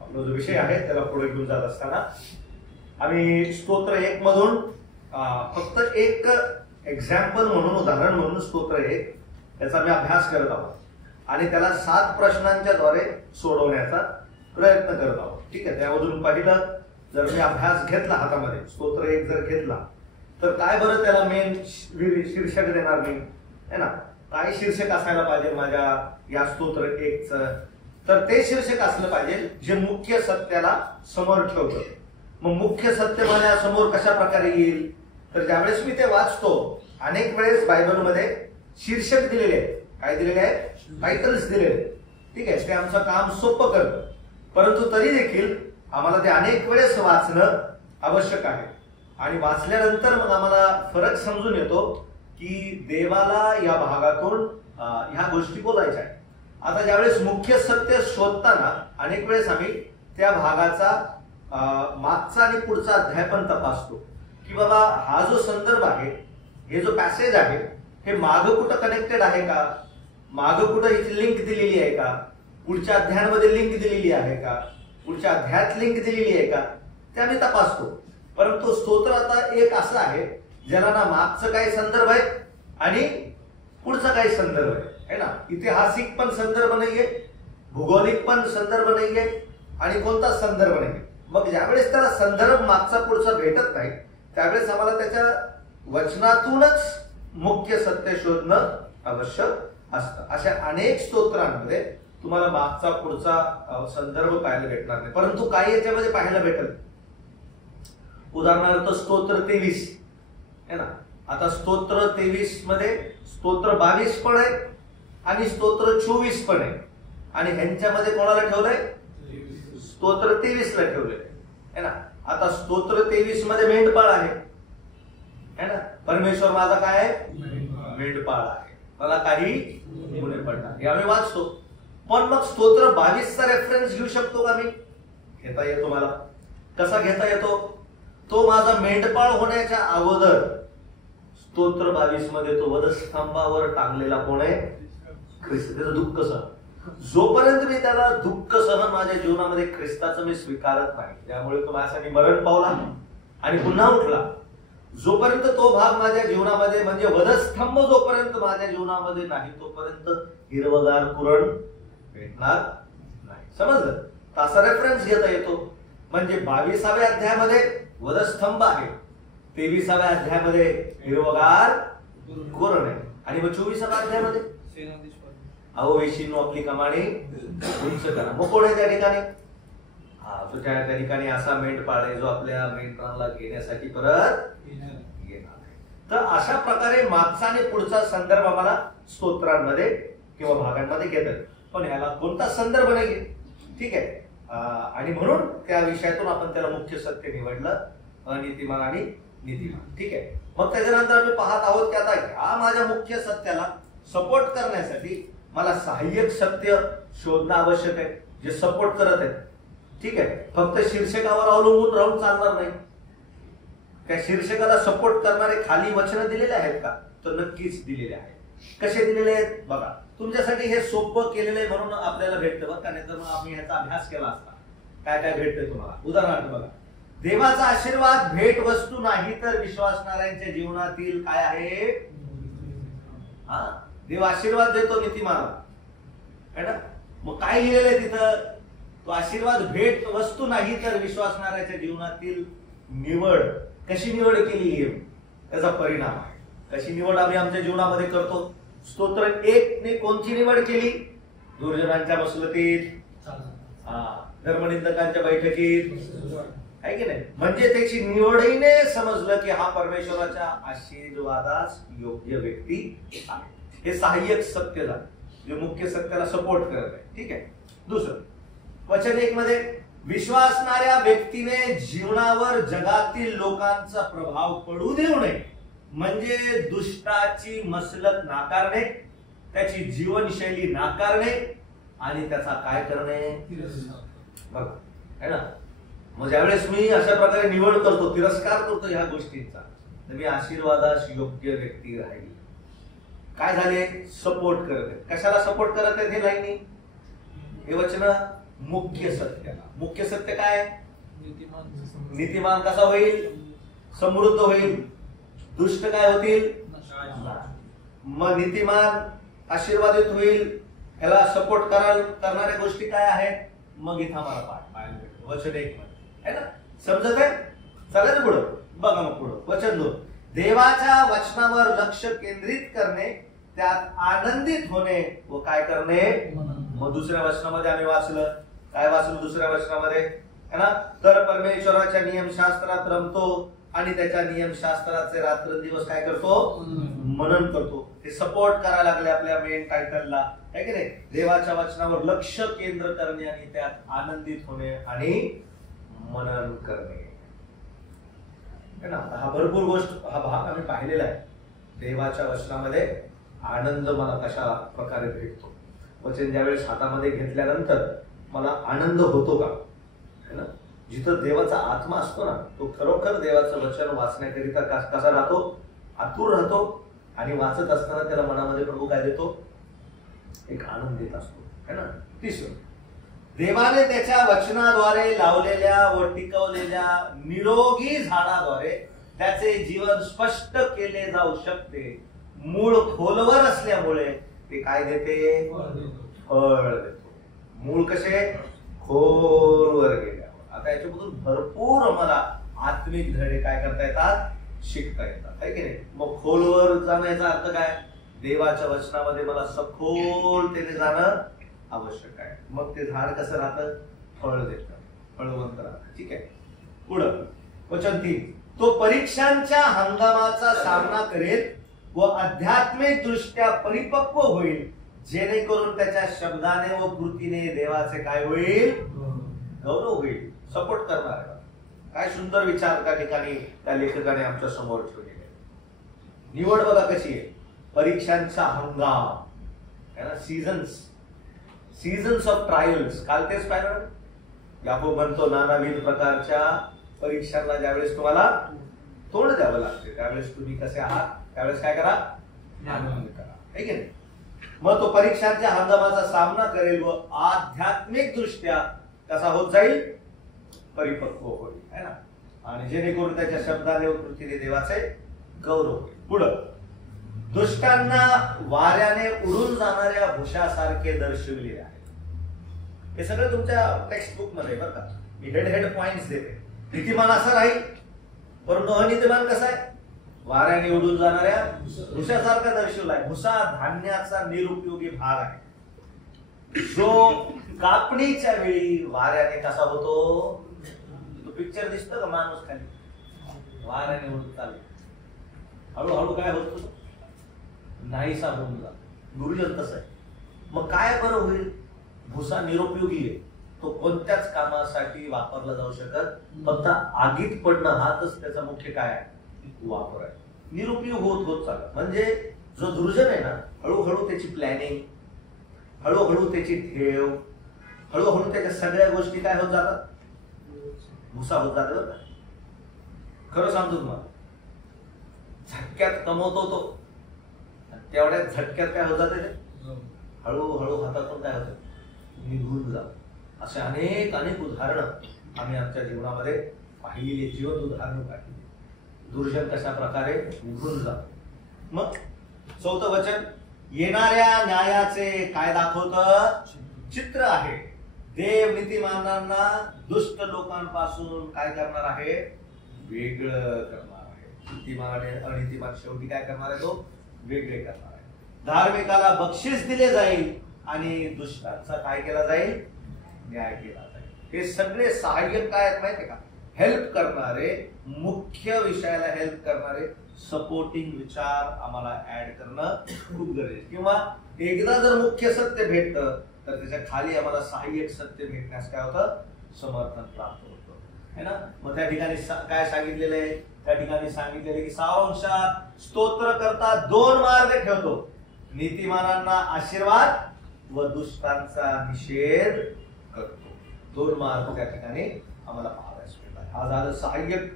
आपला जो विषय आहे त्याला पुढे घेऊन जात असताना आम्ही स्तोत्र 1 मधून फक्त एक एक्झाम्पल म्हणून, उदाहरण म्हणून स्तोत्र 1 याचा मी अभ्यास करत आहोत आणि त्याला 7 प्रश्नांच्या द्वारे सोडवण्याचा प्रयत्न करत आहोत. ठीक आहे. त्यामधून पहिलं जर मी अभ्यास घेतला हातामध्ये, स्तोत्र 1 जर घेतला तर काय बरं त्याला मेन शीर्षक देणार मी, है ना? काय शीर्षक असायला पाहिजे माझ्या या स्तोत्र 1चं? तर ते शीर्षक असलं पाहिजे जे मुख्य सत्याला समोर ठेवतं. मग मुख्य सत्य माझ्या समोर कशा प्रकारे येईल? तर ज्यावेळेस मी ते वाचतो, अनेक वेळेस बायबलमध्ये शीर्षक दिलेले आहेत. काय दिलेले आहेत? टायटल्स दिलेले. ठीक आहे. ते आमचं काम सोपं करतं, परंतु तरी देखील आम्हाला ते अनेक वेळेस वाचणं आवश्यक आहे. आणि वाचल्यानंतर मग आम्हाला फरक समजून येतो की देवाला या भागातून ह्या गोष्टी बोलायच्या आहेत. आता ज्यावेळेस मुख्य सत्य शोधताना अनेक वेळेस आम्ही त्या भागाचा मागचा आणि पुढचा अध्याय पण तपासतो की बाबा हा जो संदर्भ आहे, हे जो पॅसेज आहे, हे मागं कुठं कनेक्टेड आहे का, मागं कुठं इथे लिंक दिलेली आहे का, पुढच्या अध्यायांमध्ये लिंक दिलेली आहे का, पुढच्या अध्यायात लिंक दिलेली आहे का, ते आम्ही तपासतो. परंतु स्तोत्र आता एक असं आहे ज्याला ना मागचं काही संदर्भ आहे आणि पुढचा काही संदर्भ आहे ना. ऐतिहासिक पण संदर्भ नाहीये, भूगोलिक पण संदर्भ नाहीये आणि कोणताच संदर्भ नाहीये. मग ज्यावेळेस त्याला संदर्भ मागचा पुढचा भेटत नाही त्यावेळेस आम्हाला त्याच्या वचनातूनच मुख्य सत्य शोधणं आवश्यक असतं. अशा अनेक स्तोत्रांमध्ये तुम्हाला मागचा पुढचा संदर्भ पाहायला भेटणार नाही, परंतु काही याच्यामध्ये पाहायला भेटेल. उदाहरणार्थ स्तोत्र 23 है ना. आता स्तोत्र 23 मध्ये स्तोत्र 22 पण आहे आणि स्तोत्र 24 पण आहे आणि ह्यांच्यामध्ये कोणाला ठेवलंय? स्तोत्र 23 ला ठेवलंय है ना. आता स्तोत्र 23 मध्ये मेंढपाळ आहे है ना. परमेश्वर माझा काय आहे? मेंढपाळ आहे, मला काही गुन्हे पडणार, हे आम्ही वाचतो. पण मग स्तोत्र 22 चा रेफरन्स घेऊ शकतो का मी? घेता येतो. मला कसा घेता येतो? तो माझा मेंढपाळ होण्याच्या अगोदर स्तोत्र 22 मध्ये तो वधस्तंभावर टांगलेला कोण आहे? ख्रिस्त. त्याचं दुःख सहन. जोपर्यंत मी त्याला दुःख सहन माझ्या जीवनामध्ये ख्रिस्ताचं मी स्वीकारत नाही, त्यामुळे तो माझ्यासाठी मरण पावला आणि पुन्हा उठला, जोपर्यंत तो भाग माझ्या जीवनामध्ये म्हणजे वधस्तंभ जोपर्यंत माझ्या जीवनामध्ये नाही तोपर्यंत हिरवगार कुरण भेटणार नाही. समजलं? तसा रेफरन्स घेता येतो. म्हणजे 22व्या अध्यायामध्ये वधस्तंभ आहे, 23व्या अध्यायामध्ये हिरवगार कुरण आहे आणि मग 24व्या अध्यायामध्ये अहो वेशीनो आपली कमाणी उंच करा. मग कोण आहे त्या ठिकाणी? तो त्या ठिकाणी असा मेंढपाळ आहे जो आपल्या मेंढराला घेण्यासाठी परत येणार. तर अशा प्रकारे मागचा आणि पुढचा संदर्भ आम्हाला स्तोत्रांमध्ये किंवा भागांमध्ये घेतात, पण याला कोणता संदर्भ नाहीये. ठीक आहे. आणि म्हणून त्या विषयातून आपण त्याला मुख्य सत्य निवडलं, अनितिमान आणि नीतिमान. ठीक आहे. मग त्याच्यानंतर आम्ही पाहत आहोत की आता ह्या माझ्या मुख्य सत्याला सपोर्ट करण्यासाठी मला सहाय्यक सत्य शोधणं आवश्यक आहे जे सपोर्ट करत आहे. ठीक आहे. फक्त शीर्षकावर अवलंबून राहून चालणार नाही. त्या शीर्षकाला सपोर्ट करणारे खाली वचन दिलेले आहेत का? तर नक्कीच दिलेले आहेत. कसे दिलेले आहेत बघा. तुमच्यासाठी हे सोपं केलेलं आहे म्हणून आपल्याला भेटतं बघा, नाही तर मग आम्ही ह्याचा अभ्यास केला असता. काय काय भेटतंय तुम्हाला? उदाहरणार्थ बघा, देवाचा आशीर्वाद भेट वस्तू नाही तर विश्वासणाऱ्यांच्या जीवनातील काय आहे? देव आशीर्वाद देतो नीतिमानाला है ना. मग काय लिहिलेलं आहे तिथं? तो आशीर्वाद भेट वस्तू नाही तर विश्वासणाऱ्याच्या जीवनातील निवड. कशी निवड केली त्याचा परिणाम आहे. कशी निवड आम्ही आमच्या जीवनामध्ये करतो? स्तोत्र 1 ने कोणती निवड केली? दुर्जनांच्या मसलतीत, धर्मनिंदकांच्या बैठकीत, आहे की नाही. म्हणजे त्याची निवडीने समजलं की हा परमेश्वराच्या आशीर्वादास योग्य व्यक्ती आहे. हे सहाय्यक सत्य झालं जे मुख्य सत्याला सपोर्ट करत आहे. ठीक आहे. दुसरं वचन 1 मध्ये विश्वासणाऱ्या व्यक्तीने जीवनावर जगातील लोकांचा प्रभाव पडू देऊ नये, म्हणजे दुष्टाची मसलत नाकारणे, त्याची जीवनशैली नाकारणे आणि त्याचा काय करणे? बघा है ना. मग ज्यावेळेस मी अशा प्रकारे निवड करतो, तिरस्कार करतो ह्या गोष्टींचा, तर मी आशीर्वादास योग्य व्यक्ती राहील. काय झाले? सपोर्ट करत आहेत. कशाला सपोर्ट करत आहेत? हे लाईनी, हे वचन मुख्य सत्याला. मुख्य सत्य काय? नीतिमान कसा होईल? समृद्ध होईल. दुष्ट काय होतील? मग नीतिमान आशीर्वादित होईल. ह्याला सपोर्ट करणाऱ्या गोष्टी काय आहेत? मग इथं आम्हाला पाहायला भेटतो. वचन 1 मध्ये आहे ना. समजत आहे? चालेल पुढं. बघा मग पुढं वचन 2. देवाच्या वचनावर लक्ष केंद्रित करणे, त्यात आनंदित होणे व काय करणे. मग दुसऱ्या वचनामध्ये आम्ही वाचलं. काय वाचलं दुसऱ्या वचनामध्ये? है ना. तर परमेश्वराच्या नियमशास्त्रात रमतो आणि त्याच्या नियमशास्त्राचे रात्रंदिवस काय करतो? मनन करतो. हे सपोर्ट करायला लागले आपल्या मेन टायटलला, आहे की नाही. देवाच्या वचनावर लक्ष केंद्र करणे आणि त्यात आनंदित होणे आणि मनन करणे. हा भरपूर गोष्ट, हा भाग आम्ही पाहिलेला आहे. देवाच्या वचनामध्ये आनंद मला कशा प्रकारे भेटतो. वचन ज्यावेळेस हातामध्ये घेतल्यानंतर मला आनंद होतो का, है ना. जिथं देवाचा आत्मा असतो ना, तो खरोखर देवाचं वचन वाचण्याकरिता कसा राहतो? आतुर राहतो. आणि वाचत असताना त्याला मनामध्ये प्रभू काय देतो? एक आनंद देत असतो, है ना. तिसरं, देवाने त्याच्या वचनाद्वारे लावलेल्या व टिकवलेल्या निरोगी झाडाद्वारे त्याचे जीवन स्पष्ट केले जाऊ शकते. मूळ खोलवर असल्यामुळे ते काय देते? फळ देतो. मूळ कसे? खोलवर गेल्यावर. आता याच्यामधून भरपूर मला आत्मिक धडे काय करता येतात? शिकता येतात, आहे की नाही. मग खोलवर जाण्याचा अर्थ काय? देवाच्या वचनामध्ये मला सखोलतेने जाणं आवश्यक आहे. मग ते झाड कसं राहतं? फळ देतं, फळवंत राहतं. ठीक आहे. पुढं वचन 3. तो परीक्षांच्या हंगामाचा सामना करेल व आध्यात्मिक दृष्ट्या परिपक्व होईल, जेणेकरून त्याच्या शब्दाने व कृतीने देवाचे काय होईल? गौरव होईल. सपोर्ट करणार. काय सुंदर विचार त्या ठिकाणी त्या लेखकाने आमच्या समोर ठेवलेले. निवड बघा कशी आहे. परीक्षांचा हंगाम, है ना. Seasons of trials. काल तेच पाहिलं. याकोब म्हणतो नानाविध प्रकारच्या परीक्षांना ज्यावेळेस तुम्हाला तोंड द्यावं लागते, त्यावेळेस तुम्ही कसे आहात? त्यावेळेस काय करा? आनंद करा, है की नाही. मग तो परीक्षांच्या हंगामाचा सामना करेल व आध्यात्मिक दृष्ट्या कसा होत जाईल? परिपक्व होईल, है ना. आणि जेणेकरून त्याच्या शब्दाने व कृतीने देवाचे गौरव होईल. पुढं, दुष्टांना वाऱ्याने उडून जाणाऱ्या भुशासारखे दर्शविले आहे. हे सगळं तुमच्या टेक्स्ट बुक मध्ये बरं का. मी हेड पॉइंट्स देते. नीतिमान असा राहील, परंतु अनितिमान कसा आहे? वाऱ्याने उडून जाणाऱ्या भुशासारखा दर्शवलाय. भुसा धान्याचा निरुपयोगी भाग आहे, जो कापणीच्या वेळी वाऱ्याने कसा होतो? तो पिक्चर दिसतो का? माणूस खाली वाऱ्याने उडून चालले, हळूहळू काय होतो? नाहीसा होऊन जातो. दुर्जन तसं आहे. मग काय बरं होईल? भुसा निरुपयोगी आहे, तो कोणत्याच कामासाठी वापरला जाऊ शकत. फक्त आगीत पडणं हाच त्याचा मुख्य काय आहे? वापर आहे. निरुपयोग होत होत चालत. म्हणजे जो दुर्जन आहे ना, हळूहळू त्याची प्लॅनिंग, हळूहळू त्याची ठेव, हळूहळू त्याच्या सगळ्या गोष्टी काय होत जातात? भुसा होत जात. बरं का, खरं सांगतो तुम्हाला. झटक्यात कमवतो तो, तेवढ्या झटक्यात काय होत जाते? हळूहळू हातातून काय होतं? निघून जात. असे अनेक उदाहरणं आम्ही आमच्या जीवनामध्ये पाहिलेली, जीवन उदाहरणं पाहिली. दुर्जन कशा प्रकारे निघून जात. मग 4थं वचन, येणाऱ्या न्यायाचे काय दाखवतं? चित्र आहे. देव नीतिमानांना दुष्ट लोकांपासून काय करणार आहे? वेगळं करणार आहे. नीतिमान आणि अनितिमान शेवटी काय करणार आहे? तो वेगळे करणार आहे. धार्मिकाला बक्षीस दिले जाईल आणि दुष्टांचा काय केला जाईल? न्याय केला जाईल. हे सगळे सहाय्यक काय आहेत माहिती का? हेल्प करणारे, मुख्य विषयाला हेल्प करणारे सपोर्टिंग विचार आम्हाला ऍड करणं खूप गरजेचं. किंवा एकदा जर मुख्य सत्य भेटतं तर त्याच्या खाली आम्हाला सहाय्यक सत्य भेटण्यास काय होतं? समर्थन प्राप्त होतं, है ना. मग त्या ठिकाणी काय सांगितलेलं आहे? त्या ठिकाणी सांगितलेलं की सारांशात स्तोत्र करता 2 मार्ग ठेवतो, नीतिमानांना आशीर्वाद व दुष्टांचा निषेध करतो. 2 मार्ग त्या ठिकाणी आम्हाला पाहावयास मिळतात. हा झालं सहाय्यक.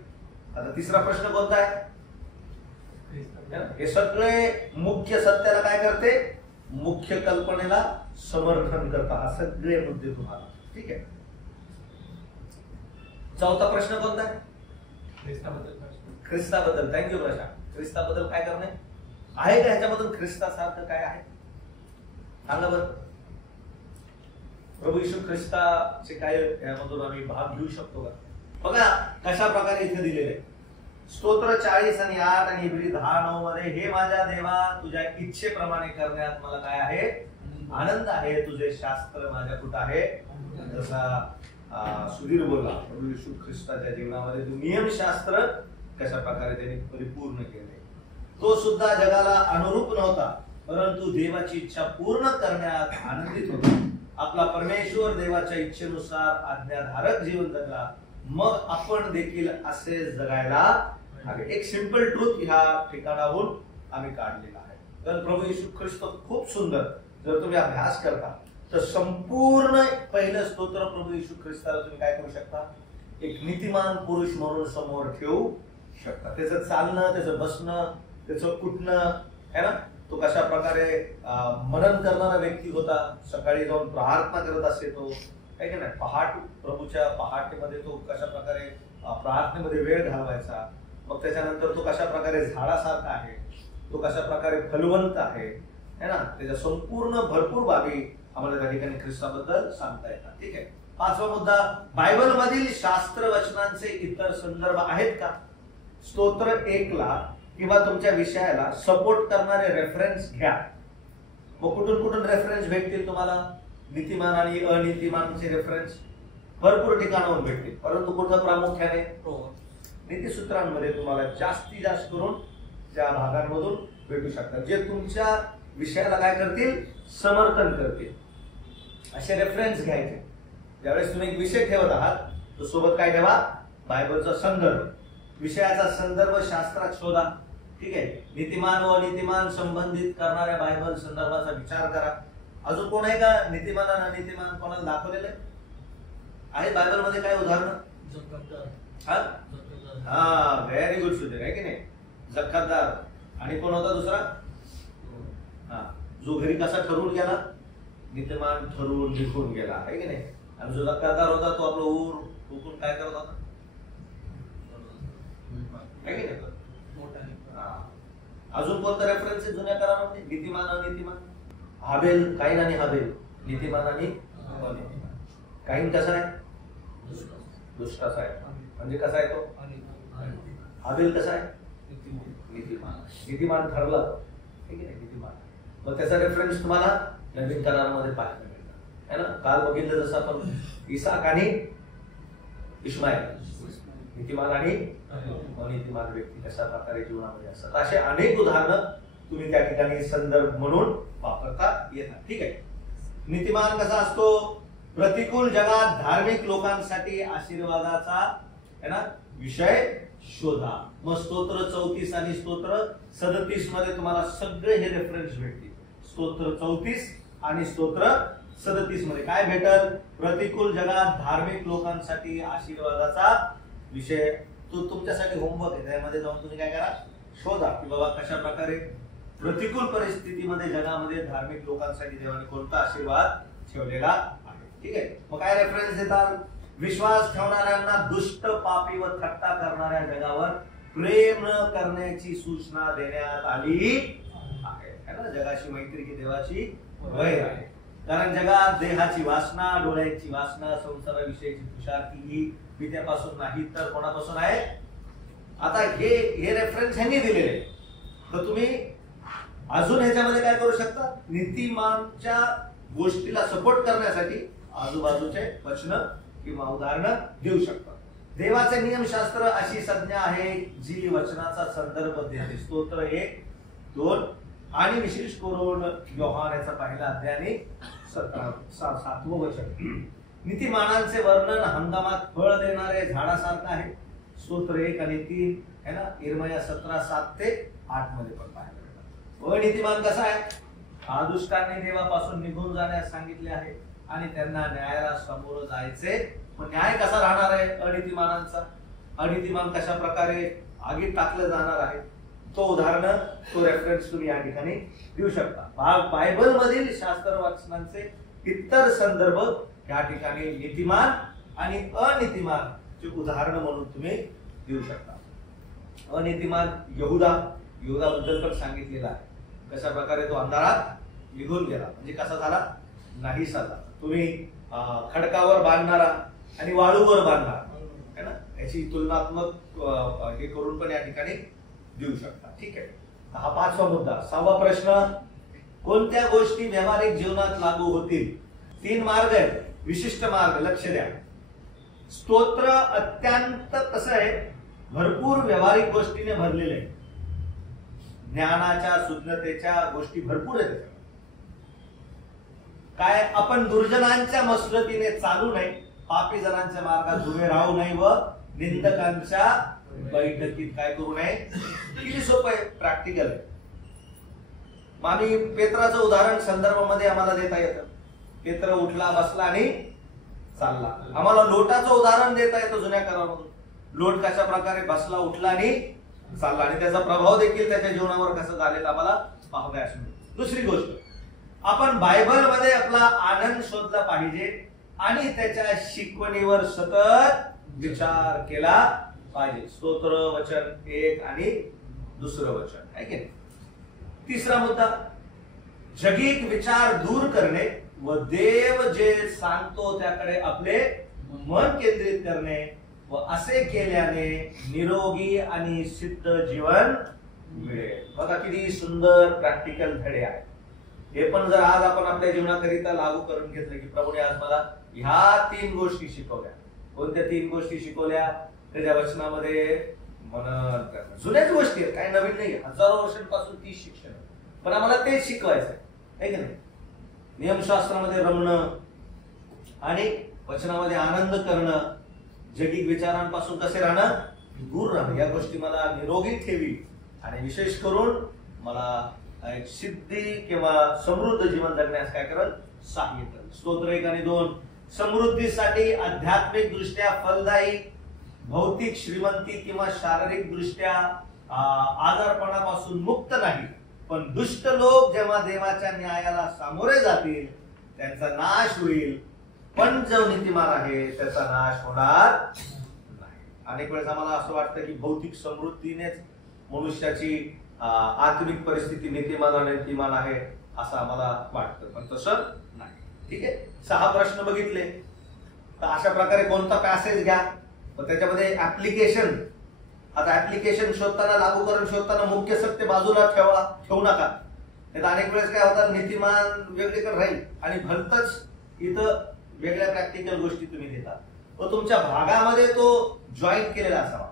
आता तिसरा प्रश्न कोणता आहे? हे सगळे मुख्य सत्याला काय करते? मुख्य कल्पनेला समर्थन करतात. हा सगळे मुद्दे तुम्हाला ठीक आहे. चौथा प्रश्न कोणता आहे? ख्रिस्ताबद्दल. थँक्यू प्रशांत. ख्रिस्ताबद्दल काय करणे आहे का ह्याच्यामधून? ख्रिस्तासारखं काय आहे सांगा बरं. प्रभू येशू ख्रिस्ताचे काय यामधून आम्ही भाग घेऊ शकतो का? बघा कशा प्रकारे इथे दिलेले आहे. स्तोत्र 40 आणि 8 आणि इब्री 10:9 मध्ये, हे माझ्या देवा तुझ्या इच्छेप्रमाणे करण्यात मला काय आहे? आनंद आहे. तुझे शास्त्र माझ्या कुठं आहे? जसा सुधीर बोलला, प्रभू येशू ख्रिस्ताच्या जीवनामध्ये नियमशास्त्र कशा प्रकारे त्यांनी परिपूर्ण केले. तो सुद्धा जगाला अनुरूप नव्हता, परंतु देवाची इच्छा पूर्ण करण्यात आनंदित होता. आपला परमेश्वर देवाच्या इच्छेनुसार आज्ञाधारक जीवन जगला. मग आपण देखील असे जगायला हवे. एक सिंपल ट्रूथ ह्या ठिकाणाहून आम्ही काढलेला आहे. तर प्रभू येशू ख्रिस्त खूप सुंदर, जर तुम्ही अभ्यास करता तर संपूर्ण पहिलं स्तोत्र प्रभू येशू ख्रिस्ताला तुम्ही काय करू शकता? एक नीतिमान पुरुष म्हणून समोर ठेवू शकता. त्याचं चालणं, त्याचं बसणं, त्याचं उठणं है ना, तो कशा प्रकारे मनन करणारा व्यक्ती होता. सकाळी जाऊन प्रार्थना करत असे तो, आहे की नाही. प्रभूच्या पहाटेमध्ये तो कशा प्रकारे प्रार्थनेमध्ये वेळ घालवायचा. मग त्याच्यानंतर तो कशा प्रकारे झाडासारखा आहे, तो कशा प्रकारे फलवंत आहे ना. त्याच्या संपूर्ण भरपूर बाबी आम्हाला त्या ठिकाणी ख्रिस्ताबद्दल सांगता येतात. ठीक आहे. पाचवा मुद्दा, बायबल मधील शास्त्र वचनांचे इतर संदर्भ आहेत का? स्तोत्र 1 ला किंवा तुमच्या विषयाला सपोर्ट करणारे रेफरन्स घ्या. मग कुठून कुठून रेफरन्स भेटतील तुम्हाला? नीतिमान आणि अनीतिमानचे रेफरन्स भरपूर ठिकाणाहून भेटतील, परंतु कुठं प्रामुख्याने? नीतिसूत्रांमध्ये तुम्हाला जास्तीत जास्त करून त्या भागांमधून भेटू शकतात, जे तुमच्या विषयाला काय करतील? समर्थन करतील. असे रेफरन्स घ्यायचे. ज्यावेळेस तुम्ही एक विषय ठेवत आहात तर सोबत काय ठेवा? बायबलचा संदर्भ, विषयाचा संदर्भ शास्त्रात शोधा. ठीक आहे. नीतिमान व अनीतिमान संबंधित करणाऱ्या बायबल संदर्भाचा विचार करा. अजून कोण आहे का नीतिमान आणि अनीतिमान कोणाला दाखवलेलं आहे बायबल मध्ये? काय उदाहरण? हा, व्हेरी गुड सुधीर, आहे की नाही. जक्कतदार. आणि कोण होता दुसरा? हा, जो घरी कसा ठरवून गेला? नीतिमान ठरवून निघून गेला, आहे की नाही. आणि जो जक्कतदार होता तो आपलं ऊर हुकून काय करत होता? अजून कोणता रेफरन्स आहे जुन्या करारामध्ये? नीतिमान अनीतिमान. हाबेल, काईन आणि हाबेल, नीतिमान आणि अनीतिमान. काईन कसा आहे? दुष्टाचा आहे. म्हणजे कसा आहे तो? हाबेल कसा आहे? नीतिमान. नीतिमान ठरला, ठीक आहे. नीतिमान. मग त्याचा रेफरन्स तुम्हाला नवीन करारामध्ये पाहायला मिळतात, है ना. काल बघितलं जसं आपण इसाक आणि इस्माईल, नीतिमान आणि अनीतिमान व्यक्ती कशा प्रकारे जीवनामध्ये असतात. असे अनेक उदाहरणं तुम्ही त्या ठिकाणी संदर्भ म्हणून वापरता येतात. ठीक आहे. नीतिमान कसा असतो? प्रतिकूल जगात धार्मिक लोकांसाठी आशीर्वादाचा है ना विषय शोधा. मग स्तोत्र 34 आणि स्तोत्र 37 मध्ये तुम्हाला सगळे हे रेफरन्स भेटतील. स्तोत्र 34 आणि स्तोत्र 37 मध्ये काय भेटल? प्रतिकूल जगात धार्मिक लोकांसाठी आशीर्वादाचा विषय. तो तुमच्यासाठी होमवर्क आहे. त्यामध्ये जाऊन तुम्ही काय करा? शोधा की बाबा कशा प्रकारे प्रतिकूल परिस्थितीमध्ये जगामध्ये धार्मिक लोकांसाठी देवाने कोणता आशीर्वाद ठेवलेला आहे. ठीक आहे. मग काय रेफरन्स देतात? विश्वास ठेवणाऱ्यांना दुष्ट, पापी व थट्टा करणाऱ्या जगावर प्रेम करण्याची सूचना देण्यात आली आहे. जगाशी मैत्री की देवाची वैर आहे. कारण जगात देहाची वासना, डोळ्याची वासना, संसाराविषयीची तुषारकी ही विद्यापासून नाही तर कोणापासून आहे? आता हे रेफरन्स ह्यांनी दिलेले. तर तुम्ही अजून ह्याच्यामध्ये काय करू शकता? नीतिमानच्या गोष्टीला सपोर्ट करण्यासाठी आजूबाजूचे वचन किंवा उदाहरणं देऊ शकता. देवाचे नियमशास्त्र अशी संज्ञा आहे जी वचनाचा संदर्भ देते. स्तोत्र 1, 2 आणि विशेष करून योहान याचा पहिला अध्याय आणि 7वं वचन. नीतिमानांचे वर्णन हंगामात फळ देणारे झाडासारखं आहे. स्तोत्र 1 आणि 3 है ना. इर्मया 17:7 ते 8 मध्ये पण पाहायला मिळतात. अनीतिमान कसा आहे? दुष्टांनी देवापासून निघून जाण्यास सांगितले आहे आणि त्यांना न्यायाला समोर जायचे. पण न्याय कसा राहणार आहे अनीतिमानांचा? अनीतिमान कशा प्रकारे आगीत टाकलं जाणार आहे? तो उदाहरण, तो रेफरन्स तुम्ही या ठिकाणी देऊ शकता. बायबल मधील शास्त्र वचनांचे इतर संदर्भ या ठिकाणी नीतिमान आणि अनीतिमान चे उदाहरण म्हणून तुम्ही देऊ शकता. अनीतिमान यहुदाबद्दल पण सांगितलेलं आहे, कशा प्रकारे तो अंधारात निघून गेला, म्हणजे कसा झाला, नाहीसा झाला. तुम्ही खडकावर बांधणारा आणि वाळूवर बांधणारा है ना, याची तुलनात्मक हे करून पण या ठिकाणी देऊ शकता. ठीक आहे. हा 5वा मुद्दा. 6वा प्रश्न, कोणत्या गोष्टी व्यावहारिक जीवनात लागू होतील? 3 मार्ग आहेत, विशिष्ट मार्ग. लक्ष द्या. स्तोत्र अत्यंत कसं आहे, भरपूर व्यावहारिक गोष्टीने भरलेले आहे. ज्ञानाच्या शुद्धतेच्या गोष्टी भरपूर आहेत. काय, आपण दुर्जनांच्या मसलतीने चालू नये, पापी जनांच्या मार्गात उभे राहू नये व निंदकांच्या बैठकीत काय करू नये. किती सोपं आहे, प्रॅक्टिकल आहे. आम्ही पेत्राचं उदाहरण संदर्भामध्ये आम्हाला देता येतं. पेत्र उठला, बसला आणि चालला. आम्हाला लोटाचं उदाहरण देता येतं जुन्या करारामधून. लोट कशा प्रकारे बसला, उठला आणि चालला, आणि त्याचा प्रभाव देखील त्याच्या जीवनावर कसा झालेला आम्हाला पाहण्यास मिळतो. दुसरी गोष्ट, आपण बायबलमध्ये आपला आनंद शोधला पाहिजे आणि त्याच्या शिकवणीवर सतत विचार केला पाहिजे. स्तोत्र वचन एक आणि दुसरं वचन आहे की. तिसरा मुद्दा, जगिक विचार दूर करणे व देव जे सांगतो त्याकडे आपले मन केंद्रित करणे, व असे केल्याने निरोगी आणि सिद्ध जीवन मिळेल. बघा किती सुंदर प्रॅक्टिकल धडे आहेत. हे पण जर आज आपण आपल्या जीवनाकरिता लागू करून घेतलं, की प्रभूने आज मला ह्या 3 गोष्टी शिकवल्या. कोणत्या 3 गोष्टी शिकवल्या? त्याच्या वचनामध्ये मनन करणं. जुन्याच गोष्टी आहेत, काही नवीन नाही. हजारो वर्षांपासून 30 शिक्षण, पण आम्हाला तेच शिकवायचं आहे की नाही. नियमशास्त्रामध्ये रमणं आणि वचनामध्ये आनंद करणं, जगिक विचारांपासून कसे राहणं, दूर राहणं, या गोष्टी मला निरोगी ठेवी आणि विशेष करून मला एक सिद्धी किंवा समृद्ध जीवन जगण्यास काय करेल, सहाय्य करेल. स्तोत्र 1 आणि 2, समृद्धीसाठी आध्यात्मिक दृष्ट्या फलदायी, भौतिक श्रीमंती किंवा शारीरिक दृष्ट्या आजारपणापासून मुक्त नाही, पण दुष्ट लोक जेव्हा देवाच्या न्यायाला सामोरे जातील त्यांचा नाश होईल, पण जो नीतिमान आहे त्याचा नाश होणार नाही. अनेक वेळेस आम्हाला असं वाटतं की भौतिक समृद्धीनेच मनुष्याची आत्मिक परिस्थिती नीतिमान आहे असं आम्हाला वाटतं, पण तसं नाही. ठीक आहे. 6 प्रश्न बघितले. तर अशा प्रकारे कोणता पॅसेज घ्या, त्याच्यामध्ये ऍप्लिकेशन. आता ऍप्लिकेशन शोधताना, लागूकरण शोधताना मुख्य सत्य बाजूला ठेवू नका. अनेक वेळेस काय होतात, नीतिमान वेगळीकडे राहील आणि भलतच इथं वेगळ्या प्रॅक्टिकल गोष्टी तुम्ही देता, व तुमच्या भागामध्ये तो जॉईन केलेला असावा.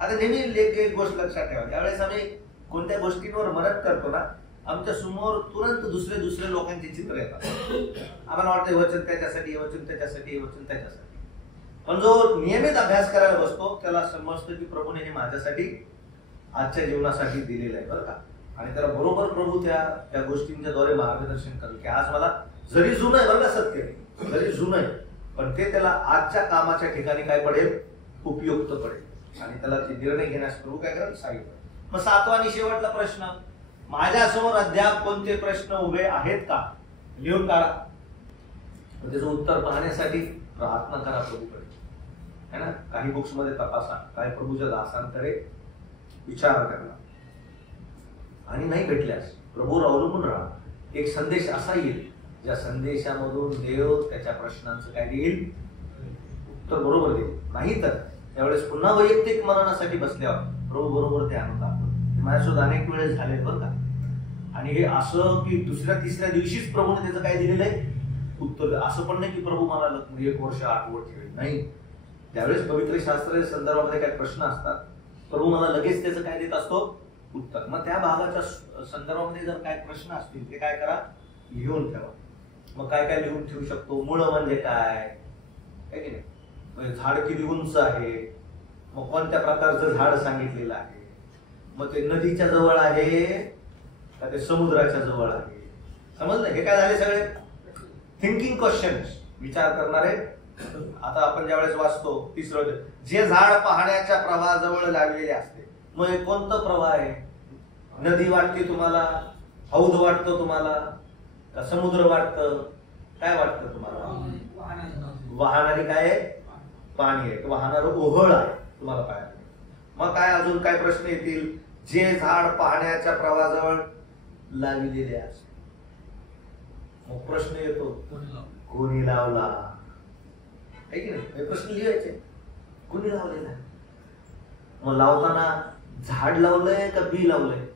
आता नेहमी एक गोष्ट लक्षात ठेवा, त्यावेळेस आम्ही कोणत्या गोष्टींवर मदत करतो ना, आमच्या समोर तुरंत दुसरे लोकांचे चित्र येतात. आम्हाला वाटतं वचन त्याच्यासाठी, वचन त्याच्यासाठी, वचन त्याच्यासाठी. पण जो नियमित अभ्यास करायला बसतो त्याला समजतं की प्रभूने हे माझ्यासाठी, आजच्या जीवनासाठी दिलेलं आहे बरं का. आणि त्याला बरोबर प्रभू त्या गोष्टींच्या द्वारे मार्गदर्शन करेल की आज मला जरी जुनं आहे बरं का, सत्य जरी जुनं आहे, पण ते त्याला आजच्या कामाच्या ठिकाणी काय पडेल, उपयुक्त पडेल, आणि त्याला ते निर्णय घेण्यास प्रभू काय करेल, सांगितलं. मग 7वा आणि शेवटला प्रश्न, माझ्यासमोर अद्याप कोणते प्रश्न उभे आहेत का, लिहून काढा. त्याचं उत्तर पाहण्यासाठी प्रार्थना करा प्रभूकडे, है ना. काही बुक्स मध्ये तपासा, काय प्रभूच्या दासांकडे विचार करा, आणि नाही भेटल्यास प्रभूवर अवलंबून राहा. एक संदेश असा येईल ज्या संदेशामधून देव त्याच्या प्रश्नांचं काय देईल, उत्तर बरोबर देईल. नाही तर त्यावेळेस पुन्हा वैयक्तिक मननासाठी बसल्यावर प्रभू बरोबर ते आणून दाखवत. माझ्यासोबत अनेक वेळेस झाले बरं का. आणि हे असं की 2-3 दिवशीच प्रभूने त्याचं काय दिलेलं आहे, उत्तर. असं पण नाही की प्रभू मला 1 वर्ष आठवण ठेवेल, नाही. त्यावेळेस पवित्र शास्त्राच्या संदर्भामध्ये काय प्रश्न असतात, प्रभू मला लगेच त्याचं काय देत असतो, उत्तर. मग त्या भागाच्या संदर्भामध्ये जर काय प्रश्न असतील ते काय करा, लिहून ठेवा. मग काय काय लिहून ठेवू शकतो, मुळं म्हणजे काय की नाही, म्हणजे झाड किती उंच आहे, मग कोणत्या प्रकारचं झाड सांगितलेलं आहे, मग ते नदीच्या जवळ आहे का ते समुद्राच्या जवळ आहे, समजलं. हे काय झाले सगळे थिंकिंग क्वेश्चन्स, विचार करणारे. आता आपण ज्या वेळेस वाचतो 3रं, जे झाड पाहण्याच्या प्रवाहाजवळ लावलेले असते, मग हे कोणतं प्रवाह आहे, नदी वाटते तुम्हाला, हौद वाटतं तुम्हाला, का समुद्र वाटतं, काय वाटतं तुम्हाला? वाहणारी काय आहे? पाणी आहे. वाहणारं ओहळ आहे तुम्हाला काय? मग काय अजून काय प्रश्न येतील? जे झाड पाण्याच्या प्रवाहाजवळ लावलेले असते, मग प्रश्न येतो कोणी लावला? आहे की नाही? हे प्रश्न लिहायचे, कोणी लावलेला? मग लावताना झाड लावलंय का बी लावलंय?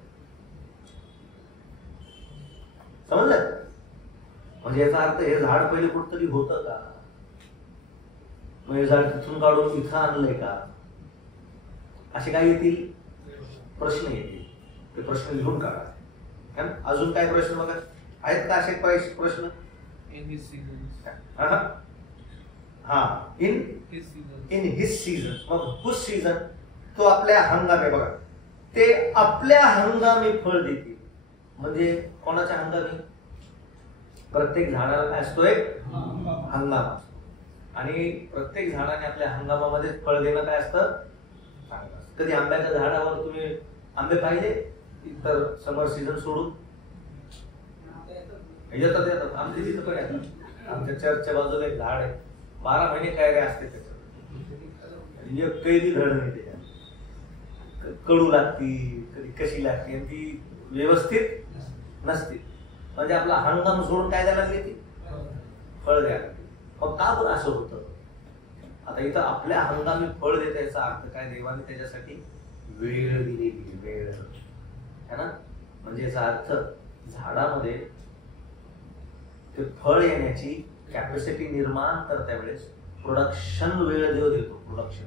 समजलं? म्हणजे याचा अर्थ हे झाड पहिले कुठतरी होतं का? मग हे झाड तिथून काढून इथं आणलंय का? असे काय येतील? प्रश्न येतील. ते प्रश्न लिहून काढा. अजून काय प्रश्न बघा आहेत का असे प्रश्न? हा, इन हिज सीझन. मग हुज सीझन? तो आपल्या हंगामी. बघा, ते आपल्या हंगामी फळ देतील. म्हणजे कोणाच्या हंगामी? प्रत्येक झाडाला काय असतो? एक हंगाम असतो. आणि प्रत्येक झाडाने आपल्या हंगामामध्ये फळ देणं काय असतं? कधी आंब्याच्या झाडावर तुम्ही आंबे पाहिले तर समर सीझन सोडून? येतात येतात. आमच्या तिथं पण येतात. आमच्या चर्चच्या बाजूला एक झाड आहे, 12 महिने कैऱ्या असते त्याच्यात. एक कैरी धड नाही त्याच्यात. कडू लागती, कधी कशी लागते, आणि ती व्यवस्थित नसते. म्हणजे आपला हंगाम सोडून काय द्यायला लागली? ती फळ द्यायला लागली. मग का बरं असं होतं? आता इथं आपल्या हंगामी फळ देत याचा अर्थ काय? देवाने त्याच्यासाठी वेळ दिलेली, वेळ है ना. म्हणजे याचा अर्थ झाडामध्ये ते फळ येण्याची कॅपॅसिटी निर्माण करत्या वेळेस प्रोडक्शन वेळ देव देतो. प्रोडक्शन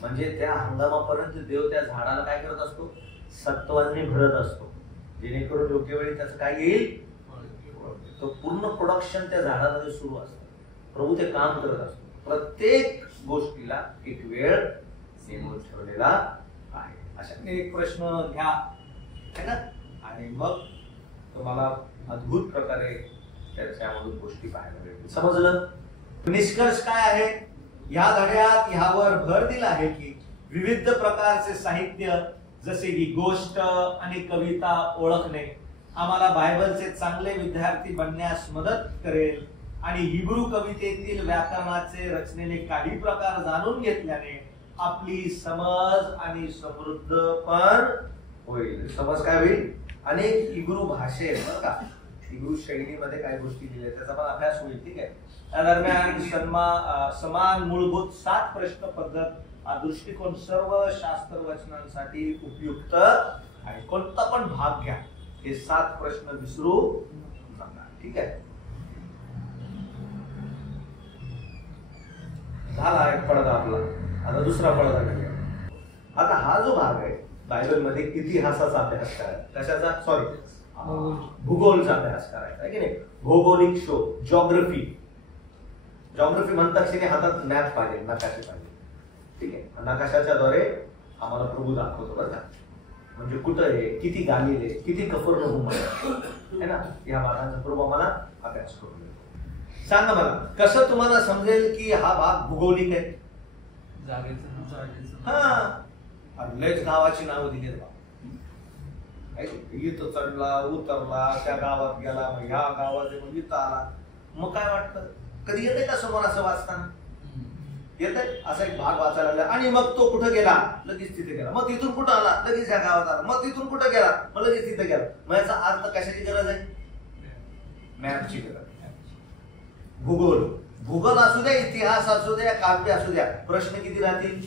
म्हणजे त्या हंगामापर्यंत देव त्या झाडाला काय करत असतो? सत्वांनी भरत असतो, जेणेकरून योग्य वेळी त्याचं काय येईल? तो पूर्ण प्रोडक्शन त्या झाडामध्ये सुरू असतं. प्रभू ते काम करत असतो. प्रत्येक गोष्टीला एक वेळ नेमून ठेवलेला आहे. अशा एक प्रश्न घ्या है ना, आणि मग तुम्हाला अद्भुत प्रकारे त्याच्यामधून गोष्टी पाहायला मिळतील. समजलं? निष्कर्ष काय आहे या धड्यात? ह्यावर भर दिला आहे की विविध प्रकारचे साहित्य जसे की गोष्ट आणि कविता ओळखणे आम्हाला बायबलचे चांगले विद्यार्थी बनण्यास मदत करेल. आणि हिब्रू कवितेतील व्याकरणाचे रचनेने काही प्रकार जाणून घेतल्याने आपली समज आणि समृद्ध पण होईल. समज काय होईल? आणि हिब्रू भाषेत बरं का, हिब्रू शैलीमध्ये काय गोष्टी दिल्या त्याचा पण अभ्यास होईल. ठीक आहे. त्या दरम्यान समान मूलभूत 7 प्रश्न पद्धत हा दृष्टिकोन सर्व शास्त्र वचनांसाठी उपयुक्त आहे. कोणता पण भाग घ्या, हे 7 प्रश्न विसरू नका. ठीक आहे. झाला एक पडदा आपला. आता दुसरा पडदा घ्या. आता हा जो भाग आहे बायबलमध्ये इतिहासाचा अभ्यास करायचा. कशाचा? सॉरी, भूगोलचा अभ्यास करायचा आहे की नाही. भौगोलिक शो, जॉग्राफी. जॉग्राफी म्हणतात की हातात मॅप पाहिजे, नकाशे पाहिजे. ठीक आहे. नकाशाच्या द्वारे आम्हाला प्रभू दाखवतो बरं का. म्हणजे कुठं आहे, किती गालिले, किती कफरनहूम आहे ना, या भागांचा प्रभू आम्हाला अभ्यास करून देतो. सांगा मला, कसं तुम्हाला समजेल की हा भाग भूगोलिक आहे? हा, लयच गावाची नावं दिली आहेत. इथं चढला, उतरला, त्या गावात गेला, मग ह्या गावात इथं आला. मग काय वाटतं? कधी येते का समोर असं वाचताना? येतंय असा एक भाग वाचायला लागला. आणि मग तो कुठं गेला? लगेच तिथे गेला. मग तिथून कुठं आला? लगेच ह्या गावात आला. मग तिथून कुठं गेला? मग लगेच तिथे गेला. मग याचा अर्थ कशाची गरज आहे? मॅपची गरज. भूगोल, भूगोल असू द्या, इतिहास असू द्या, काव्य असू द्या, प्रश्न किती राहतील?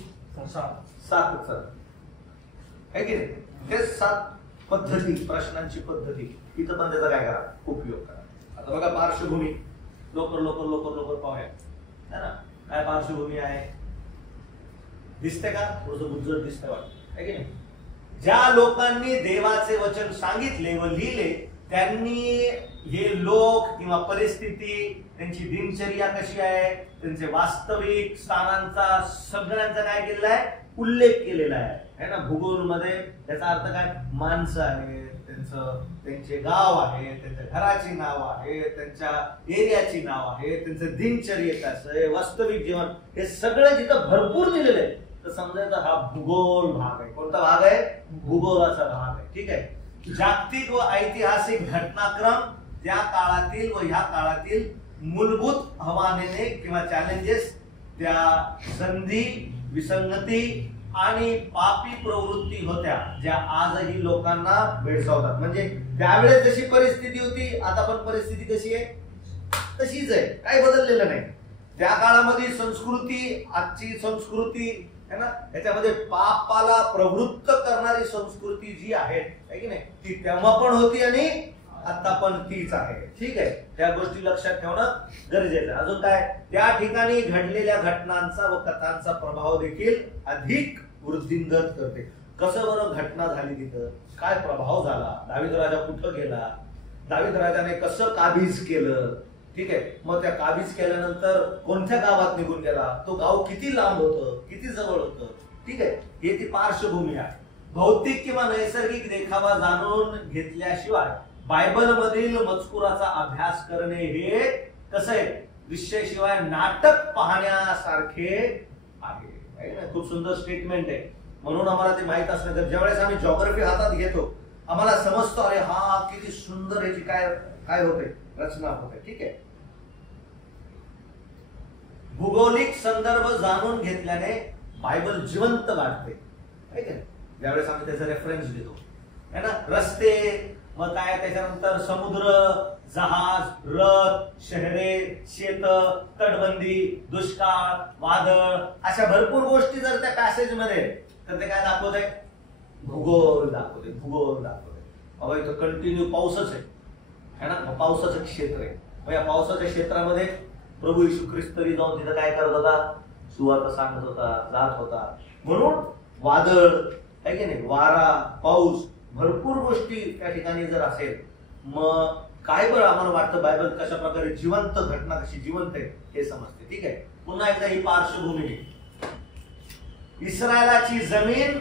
7 आहे की नाही. हे 7 पद्धती, प्रश्नांची पद्धती. इथं पण त्याचा काय करा? उपयोग करा. आता बघा पार्श्वभूमी, लवकर लवकर लवकर लवकर पाहूया है ना. काय पार्श्वभूमी आहे? दिसते का? थोडंसं गुजर दिसतंय वाटतं आहे की नाही. ज्या लोकांनी देवाचे वचन सांगितले व लिहिले त्यांनी हे लोक किंवा परिस्थिती, त्यांची दिनचर्या कशी आहे, त्यांचे वास्तविक स्थानांचा सगळ्यांचा काय केलेला आहे? उल्लेख केलेला आहे ना. भूगोलमध्ये त्याचा अर्थ काय? माणसं आहेत, त्यांचे गाव आहे, त्यांच्या घराची नाव आहे, त्यांच्या एरियाची नाव आहे, त्यांचं दिनचर्या कसं आहे, वास्तविक जीवन, हे सगळं जिथं भरपूर दिलेलं आहे तर समजायचं हा भूगोल भाग आहे. कोणता भाग आहे? भूगोलाचा भाग आहे. ठीक आहे. जागतिक व ऐतिहासिक घटनाक्रम त्या काळातील व ह्या काळातील मूलभूत आव्हाने किंवा चॅलेंजेस, त्या संधी, विसंगती आणि पापी प्रवृत्ती होत्या ज्या आजही लोकांना भेडसावतात. म्हणजे त्यावेळेस जशी परिस्थिती होती आता पण परिस्थिती कशी आहे तशीच आहे, काही बदललेलं नाही. त्या काळामध्ये संस्कृती, आजची संस्कृती है ना, त्याच्यामध्ये पापाला प्रवृत्त करणारी संस्कृती जी आहे की नाही ती तेव्हा पण होती आणि आता पण तीच आहे. ठीक आहे, त्या गोष्टी लक्षात ठेवणं गरजेचं आहे. अजून काय, त्या ठिकाणी घडलेल्या घटनांचा व कथांचा प्रभाव देखील अधिक वृद्धिंगत करते. कसं बरं घटना झाली तिथं, काय प्रभाव झाला, दावीद राजा कुठं गेला, दावीद राजाने कसं काबीज केलं, ठीक आहे, मग त्या काबीज केल्यानंतर कोणत्या गावात निघून गेला, तो गाव किती लांब होतं, किती जवळ होतं, ठीक आहे, हे ती पार्श्वभूमी आहे. भौतिक किंवा नैसर्गिक देखावा जाणून घेतल्याशिवाय बायबल मधील मजकुराचा अभ्यास करणे हे कसं आहे, विषयाशिवाय नाटक पाहण्यासारखे आहे. खूप सुंदर स्टेटमेंट आहे. म्हणून आम्हाला ते माहित असणं, तर ज्यावेळेस आम्ही जॉग्राफी हातात घेतो आम्हाला समजतो अरे हा किती सुंदर याची काय होते, रचना होते. ठीक आहे, भूगोलिक संदर्भ जाणून घेतल्याने बायबल जिवंत वाटते. ज्यावेळेस आम्ही त्याचा रेफरन्स देतो है ना, रस्ते, मग काय त्याच्यानंतर समुद्र, जहाज, रथ, शहरे, शेत, तटबंदी, दुष्काळ, वादळ, अशा भरपूर गोष्टी जर त्या पॅसेज मध्ये, तर ते काय दाखवत आहे, भूगोल दाखवते. भूगोल दाखवते. अगं इथं कंटिन्यू पाऊसच आहे ना, पावसाचं क्षेत्र आहे. मग या पावसाच्या क्षेत्रामध्ये प्रभू येशू ख्रिस्त जाऊन तिथं काय करत होता, सुवार्ता सांगत होता, जात होता. म्हणून वादळ आहे की नाही, वारा, पाऊस, भरपूर गोष्टी त्या ठिकाणी जर असेल, मग काय बरं आम्हाला वाटतं बायबल कशा प्रकारे जिवंत, घटना कशी जिवंत आहे हे समजते. ठीक आहे, पुन्हा एकदा ही पार्श्वभूमी. इस्रायलाची जमीन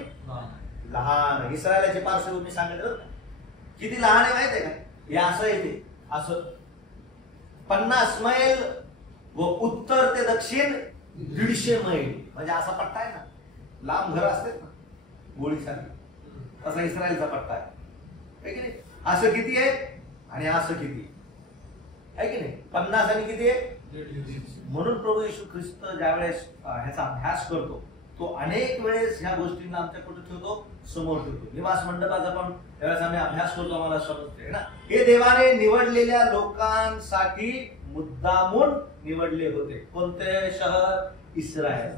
लहान, इस्रायलाची पार्श्वभूमी सांगितलं किती लहान आहे माहिती आहे का, हे असं आहे, ते असं 50 मैल व उत्तर ते दक्षिण 150 मैल, म्हणजे असा पट्टा आहे ना, लांब घर असते ना गोळीसारखी, तसा इस्रायलचा पट्टा आहे की नाही. असं किती आहे आणि असं किती आहे की नाही, 50 आणि किती आहे. म्हणून प्रभू येशू ख्रिस्त ज्यावेळेस ह्याचा अभ्यास करतो तो अनेक वेळेस ह्या गोष्टींना आमच्या कुठे ठेवतो, समोर ठेवतो. निवास मंडपाचा पण त्यावेळेस आम्ही अभ्यास करतो, आम्हाला समजते ना, हे देवाने निवडलेल्या लोकांसाठी मुद्दामून निवडले होते. कोणते शहर, इस्रायल,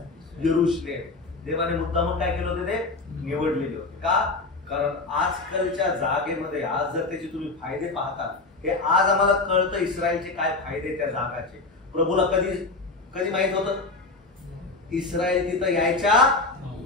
यरूशलेम. देवाने मुद्दामून काय केलं होते, ते निवडलेले होते. का, कारण आजकालच्या जागेमध्ये आज जर त्याचे तुम्ही फायदे पाहता, हे आज आम्हाला कळतं इस्रायलचे काय फायदे त्या जागाचे. प्रभूला कधी माहित होतं, इस्रायल तिथं यायच्या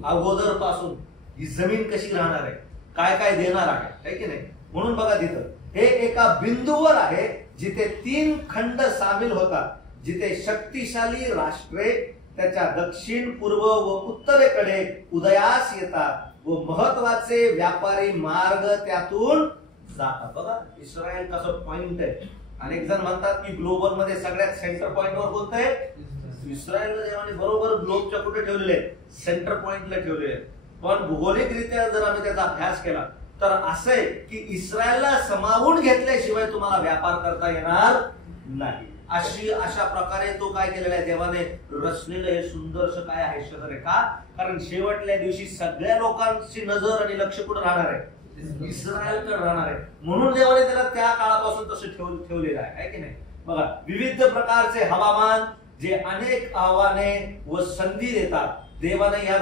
अगोदर पासून ही जमीन कशी राहणार आहे, काय काय देणार आहे की नाही. म्हणून बघा तिथं हे एका बिंदूवर आहे जिथे 3 खंड सामील होतात, जिथे शक्तिशाली राष्ट्रे त्याच्या दक्षिण, पूर्व व उत्तरेकडे उदयास येतात व महत्वाचे व्यापारी मार्ग त्यातून जातात. बघा इस्रायल कसं पॉइंट आहे. अनेक जण म्हणतात की ग्लोबल मध्ये सगळ्यात सेंटर पॉइंट वर कोणतं आहे, इस्रायलला देवाने बरोबर ग्लोबच्या कुठे ठेवलेले, सेंटर पॉइंटला ठेवलेले. पण भौगोलिकरित्या जर आम्ही त्याचा अभ्यास केला तर असं आहे की इस्रायलला समावून घेतल्याशिवाय तुम्हाला व्यापार करता येणार नाही. अशा प्रकारे तो काय केलेला आहे, देवाने रचलेलं हे सुंदरसं काय आहे शहर आहे. का, कारण शेवटल्या दिवशी सगळ्या लोकांची नजर आणि लक्ष कुठे राहणार आहे, इस्रायलकडे राहणार आहे. म्हणून देवाने त्याला त्या काळापासून तसं ठेवलेलं आहे की नाही. बघा विविध प्रकारचे हवामान जे अनेक आव्हाने व संधी देतात, देवाने या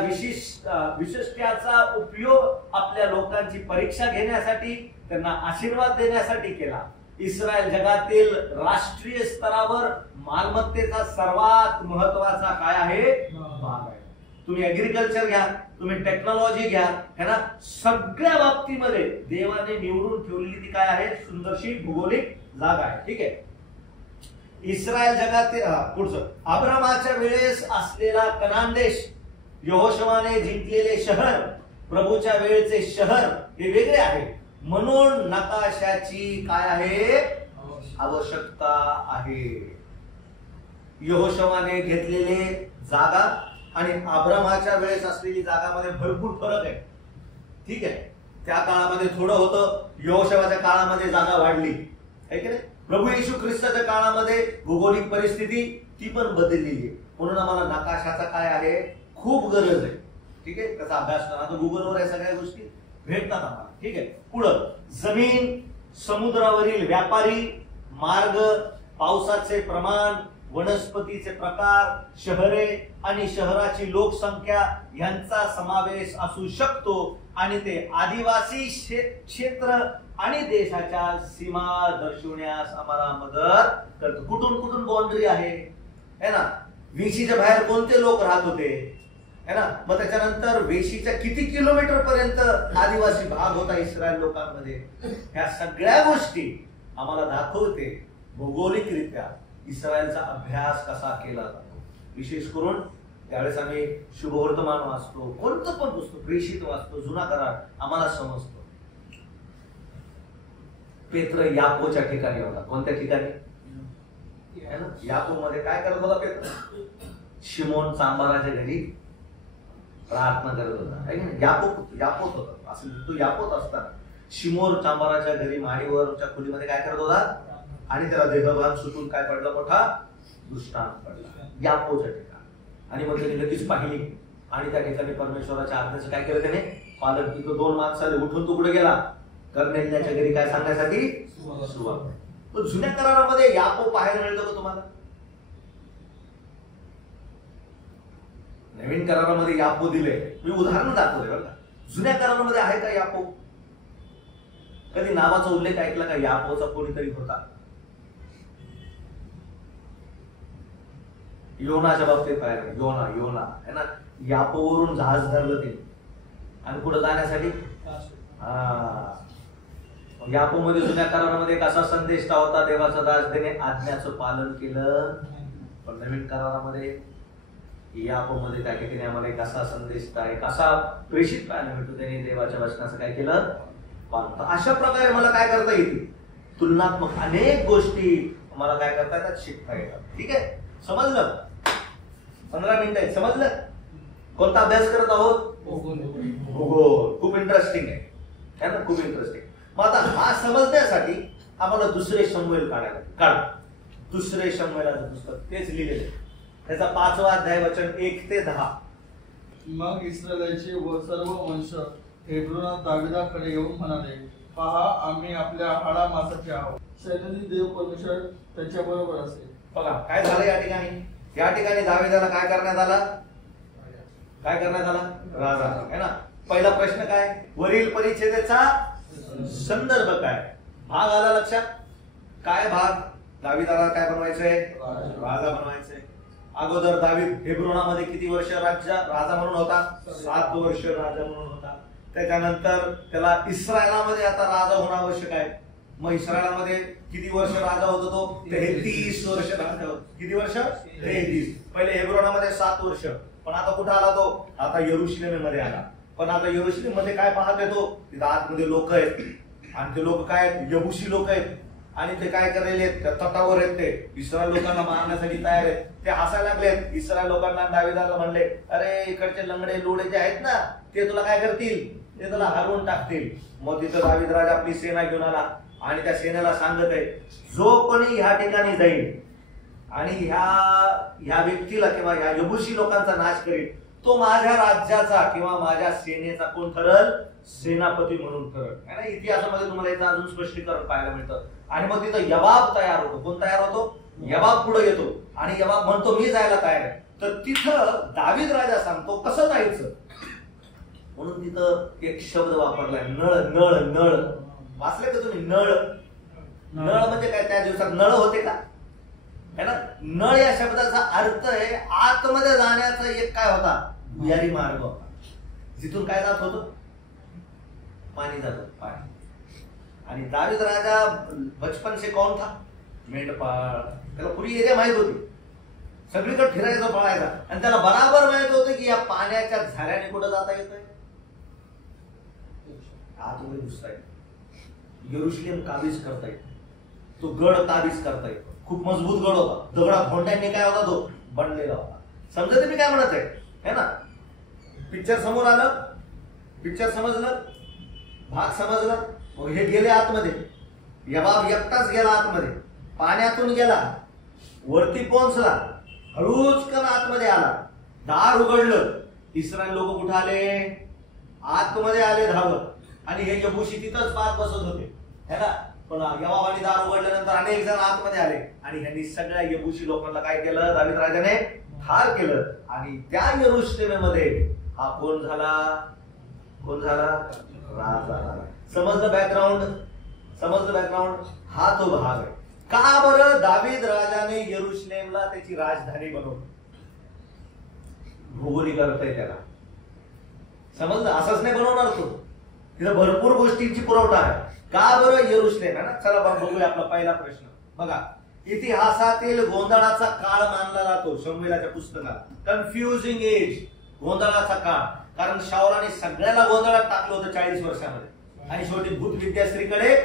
विशिष्ट्याचा उपयोग आपल्या लोकांची परीक्षा घेण्यासाठी, त्यांना आशीर्वाद देण्यासाठी केला. इस्रायल जगातील राष्ट्रीय स्तरावर मालमत्तेचा सर्वात महत्वाचा काय आहे, भाग आहे. तुम्ही ऍग्रिकल्चर घ्या, तुम्ही टेक्नॉलॉजी घ्या, है ना, सगळ्या बाबतीमध्ये देवाने निवडून ठेवलेली ती काय आहे, सुंदरशी भौगोलिक जागा आहे. ठीक आहे, इस्रायल जगातील पुढचं अब्रामाच्या वेळेस असलेला कनान देश, यहोशवाने जिंकलेले शहर, प्रभूच्या वेळेचे शहर हे वेगळे आहे. म्हणून नकाशाची काय आहे, आवश्यकता आहे. यहोशवाने घेतलेले जागा आणि अब्रामाच्या वेळेस असलेली जागामध्ये भरपूर फरक आहे. ठीक आहे, त्या काळामध्ये थोडं होतं, यहोशवाच्या काळामध्ये जागा वाढली आहे की नाही. प्रभू येशू ख्रिस्ताच्या काळामध्ये भौगोलिक परिस्थिती ती पण बदललेली आहे, म्हणून आम्हाला नकाशाचा काय आहे, खूप गरज आहे. ठीक आहे, त्याचा अभ्यास करा. आता गुगलवर या सगळ्या गोष्टी भेटतात आम्हाला. ठीक आहे. पुढं जमीन, समुद्रावरील व्यापारी मार्ग, पावसाचे प्रमाण, वनस्पतीचे प्रकार, शहरे आणि शहराची लोकसंख्या यांचा समावेश असू शकतो आणि ते आदिवासी क्षेत्र आणि देशाच्या सीमा दर्शवण्यास आम्हाला मदत करतो. कुठून कुठून बाउंड्री आहे है ना. वेशीच्या बाहेर कोणते लोक राहत होते है ना. मग त्याच्यानंतर वेशीच्या किती किलोमीटर पर्यंत आदिवासी भाग होता इस्रायल लोकांमध्ये. ह्या सगळ्या गोष्टी आम्हाला दाखवते भौगोलिकरित्या इस्रायलचा अभ्यास कसा केला जातो. विशेष करून त्यावेळेस आम्ही शुभवर्तमान वाचतो, कोणतं पण पुस्तक प्रेषित वाचतो, जुना करार आम्हाला समजतो. पेत्र यापोच्या ठिकाणी होता. कोणत्या ठिकाणी? यापो मध्ये काय करत होता पेत्र? शिमोन चांबाराच्या घरी प्रार्थना करत होता. यापोत होता. असं तो यापोत असताना शिमोन चांबाराच्या घरी माडीवरच्या खोलीमध्ये काय करत होता आणि त्याला देहभान सुटून काय पडला, मोठा दृष्टांत पडला यापोच्या ठिकाणी. आणि मग त्याने लगेच पाहिली आणि त्या ठिकाणी परमेश्वराच्या आज्ञेचं काय केलं त्याने पालन. तिथं 2 माणसाले उठून तो कुठे गेला, कर्नेल्याच्या घरी काय सांगण्यासाठी, सुवार्ता. तो जुन्या करारामध्ये यापो पाहायला मिळतो का तुम्हाला? नवीन करारामध्ये यापो दिले. मी उदाहरण दाखवले बरं का. जुन्या करारामध्ये आहे का यापो? कधी नावाचा उल्लेख ऐकला का यापोचा कोणीतरी होता? योनाच्या बाबतीत पाहिलं, योना है ना. यापोवरून जहाज धरलं ते आणि पुढे जाण्यासाठी यापोमध्ये जुन्या करारामध्ये एक असा संदेश होता, देवाचा दास त्याने आज्ञाचं पालन केलं. पण नवीन करारामध्ये यापोमध्ये त्या ठिकाणी आम्हाला एक असा संदेश, एक असा प्रेषित पाहायला मिळतो, त्याने देवाच्या वचनाचं काय केलं, पालन. अशा प्रकारे मला काय करता येते, तुलनात्मक अनेक गोष्टी मला काय करता येतात, शिकता येतात. ठीक आहे, समजलं? 15 मिनिटं आहेत, समजलं? कोणता अभ्यास करत आहोत? भूगोल. खूप इंटरेस्टिंग आहे ना, खूप इंटरेस्टिंग. मग आता हा समजण्यासाठी आम्हाला दुसरे शमूएल काढा. दुसरे शमूएलाचं पुस्तक तेच लिहिलेले, त्याचा 5वा अध्याय वचन 1 ते 10. मग इस्रायलाचे व सर्व वंश हेब्रोनात दाविदाकडे येऊन म्हणाले, पहा आम्ही आपल्या हाडा मासाचे आहोत, सैन्याचे देव परमेश्वर त्याच्या बरोबर असेल. बघा काय झालं या ठिकाणी. या ठिकाणी दाविदाला काय करण्यात आला, काय करण्यात आला, राजा है ना. पहिला प्रश्न काय, वरील परिच्छेदाचा संदर्भ काय, भाग आला लक्षात. काय भाग, दाविदाला काय बनवायचंय, राजा बनवायचंय. अगोदर दावीद हेब्रोनामध्ये किती वर्ष राजा म्हणून होता, 7 वर्ष राजा म्हणून होता. त्याच्यानंतर त्याला इस्रायलामध्ये आता राजा होणं आवश्यक आहे. मग इस्रायलामध्ये किती वर्ष राजा होतो तो, 33 वर्ष राजा होता. किती वर्ष, 33. पहिले हेब्रोनामध्ये 7 वर्ष. पण आता कुठे आला तो, आता यरुशलेम मध्ये आला. पण आता यरुशलेम मध्ये काय पाहत येतो, तिथं आतमध्ये लोक आहेत आणि ते लोक काय आहेत, यबुसी लोक आहेत आणि ते काय करायले, त्या तटावर आहेत, ते इस्रायल लोकांना मारण्यासाठी तयार आहेत. ते हसायला लागलेत. इस्रायल लोकांना दाविदाला म्हणले, अरे इकडचे लंगडे लोडे जे आहेत ना, ते तुला काय करतील, ते तुला हरवून टाकतील. मग तिथं दाविद राजा आपली सेना घेऊन आला आणि त्या सेनेला सांगत आहे, जो कोणी ह्या ठिकाणी जाईल आणि ह्या व्यक्तीला किंवा ह्या यबुसी लोकांचा नाश करेल, तो माझ्या राज्याचा किंवा माझ्या सेनेचा कोण ठरल, सेनापती म्हणून ठरल. इतिहासामध्ये तुम्हाला याचं अजून स्पष्टीकरण पाहायला मिळतं. आणि मग तिथं यबाब तयार होतो. कोण तयार होतो, यबाब पुढे येतो आणि यबाब म्हणतो मी जायला तयार आहे. तर तिथं दावीद राजा सांगतो कसं जायचं. म्हणून तिथं एक शब्द वापरलाय, नळ. नळ नळ वाचले का तुम्ही, नळ. नळ म्हणजे काय, त्या दिवसात नळ होते का, है ना. नळ या शब्दाचा अर्थ आहे आतमध्ये जाण्याचा एक काय होता, भुयारी मार्ग होता. जिथून काय जात होतं, पाणी जात होतं, पाणी. आणि दावीद राजा बचपन से कौन था, मेंढपाळ. त्याला पुरी एरिया माहित होती, सगळीकडे फिरायचा पळायचा आणि त्याला बराबर माहित होतं की या पाण्याच्या झऱ्याने कुठं जाता येतंय, आतमध्ये घुसता येत, यरुशलेम काबीज करता येत, तो गड काबीज करता येतो. खूप मजबूत गड होता, दगडात फोंड्यांनी काय होता तो बनलेला होता. समजते मी काय म्हणत आहे ना. पिक्चर समोर आलं, पिक्चर समजलं, भाग समजला. मग हे गेले आतमध्ये, यबाब एकटाच गेला आतमध्ये पाण्यातून गेला, वरती पोहोचला, हळूच कन आतमध्ये आला, दार उघडलं, इस्रायल लोक कुठे आले? आतमध्ये आले धावत. आणि हे यबुशी तिथंच पाच बसत होते है ना. पण यहोवाने दार उघडल्यानंतर अनेक जण आतमध्ये आले आणि ह्यांनी सगळ्या यबुशी लोकांना काय केलं? दावीद राजाने ठार केलं. आणि त्या यरूशलेममध्ये हा कोण झाला? कोण झाला? राजा झाला. समजलं बॅकग्राऊंड? समजलं बॅकग्राऊंड? हा तो भाग आहे. का बरं दावीद राजाने यरूशलेमला त्याची राजधानी बनवली? भौगोलिक अर्थ आहे त्याला. समजलं? असंच नाही बनवणार तो, तिथं भरपूर गोष्टींची पुरवठा आहे. का बरं यरूशलेम आहे ना. चला बघूया आपला पहिला प्रश्न. बघा, इतिहासातील गोंधळाचा काळ मानला जातो शमूएलाच्या पुस्तकात. कन्फ्युजिंग एज, गोंधळाचा काळ. कारण शाऊलाने सगळ्याला गोंधळात टाकलं होतं 40 वर्षामध्ये आणि शेवटी भूतविद्याश्रीकडे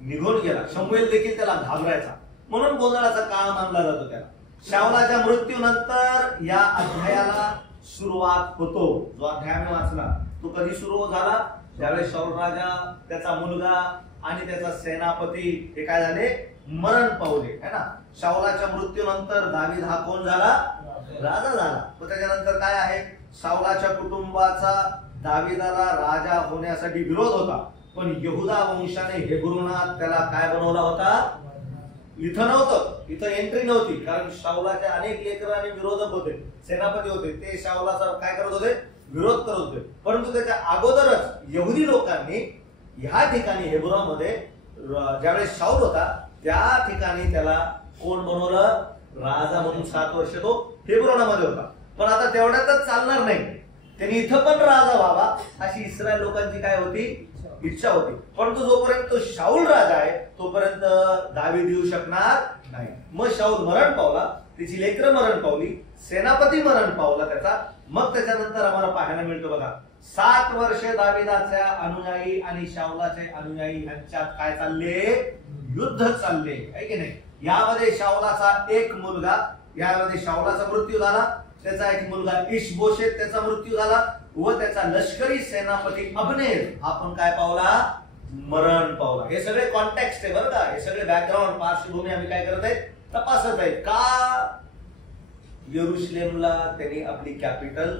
निघून गेला. शमूएल देखील त्याला घाबरायचा, म्हणून गोंधळाचा काळ मानला जातो त्याला. शाऊलाच्या मृत्यूनंतर या अध्यायाला सुरुवात होतो. जो अध्याय मी वाचला तो कधी सुरू झाला? ज्यावेळेस शाऊल राजा, त्याचा मुलगा आणि त्याचा सेनापती हे काय झाले? मरण पावले है ना. शाऊलाच्या मृत्यूनंतर दावीद हा कोण झाला? राजा झाला. मग त्याच्यानंतर काय आहे? शाऊलाच्या कुटुंबाचा दावीदाला राजा होण्यासाठी विरोध होता, पण यहुदा वंशाने हेब्रोनात त्याला काय बनवला होता? इथं नव्हतं, इथं एंट्री नव्हती. कारण शाऊलाचे अनेक लेकर आणि विरोधक होते, सेनापती होते, ते शाऊलाचा काय करत होते? विरोध करत होते. परंतु त्याच्या अगोदरच यहुदी लोकांनी ह्या ठिकाणी हेब्रोनमध्ये ज्यावेळेस शाऊल होता त्या ठिकाणी त्याला कोण बनवलं? राजा म्हणून 7 वर्ष तो हेब्रोनामध्ये होता. पण आता तेवढ्यातच चालणार नाही, त्यांनी इथं पण राजा व्हावा अशी इस्रायल लोकांची काय होती? इच्छा होती. परंतु जोपर्यंत तो शाऊल राजा आहे तोपर्यंत दावीद येऊ शकणार नाही. मग शाऊल मरण पावला, त्याची लेकरं मरण पावली, सेनापती मरण पावला त्याचा. मग त्याच्यानंतर आम्हाला पाहायला मिळतं बघा, 7 वर्ष दावीदाच्या अनुयायी आणि शाऊलाचे अनुयायी यांच्यात काय चालले? युद्ध चालले आहे की नाही. यामध्ये शाऊलाचा एक मुलगा, यामध्ये शाऊलाचा मृत्यू झाला, त्याचा एक मुलगा इशबोशेत त्याचा मृत्यू झाला व त्याचा लष्करी सेनापती अब्नेर हा पण काय पावला? मरण पावला. हे सगळे कॉन्टेक्स्ट आहे बरं का. हे सगळे बॅकग्राऊंड, पार्श्वभूमी आम्ही काय करत आहे? तपासत आहे. का यरूशलेमला त्यांनी आपली कॅपिटल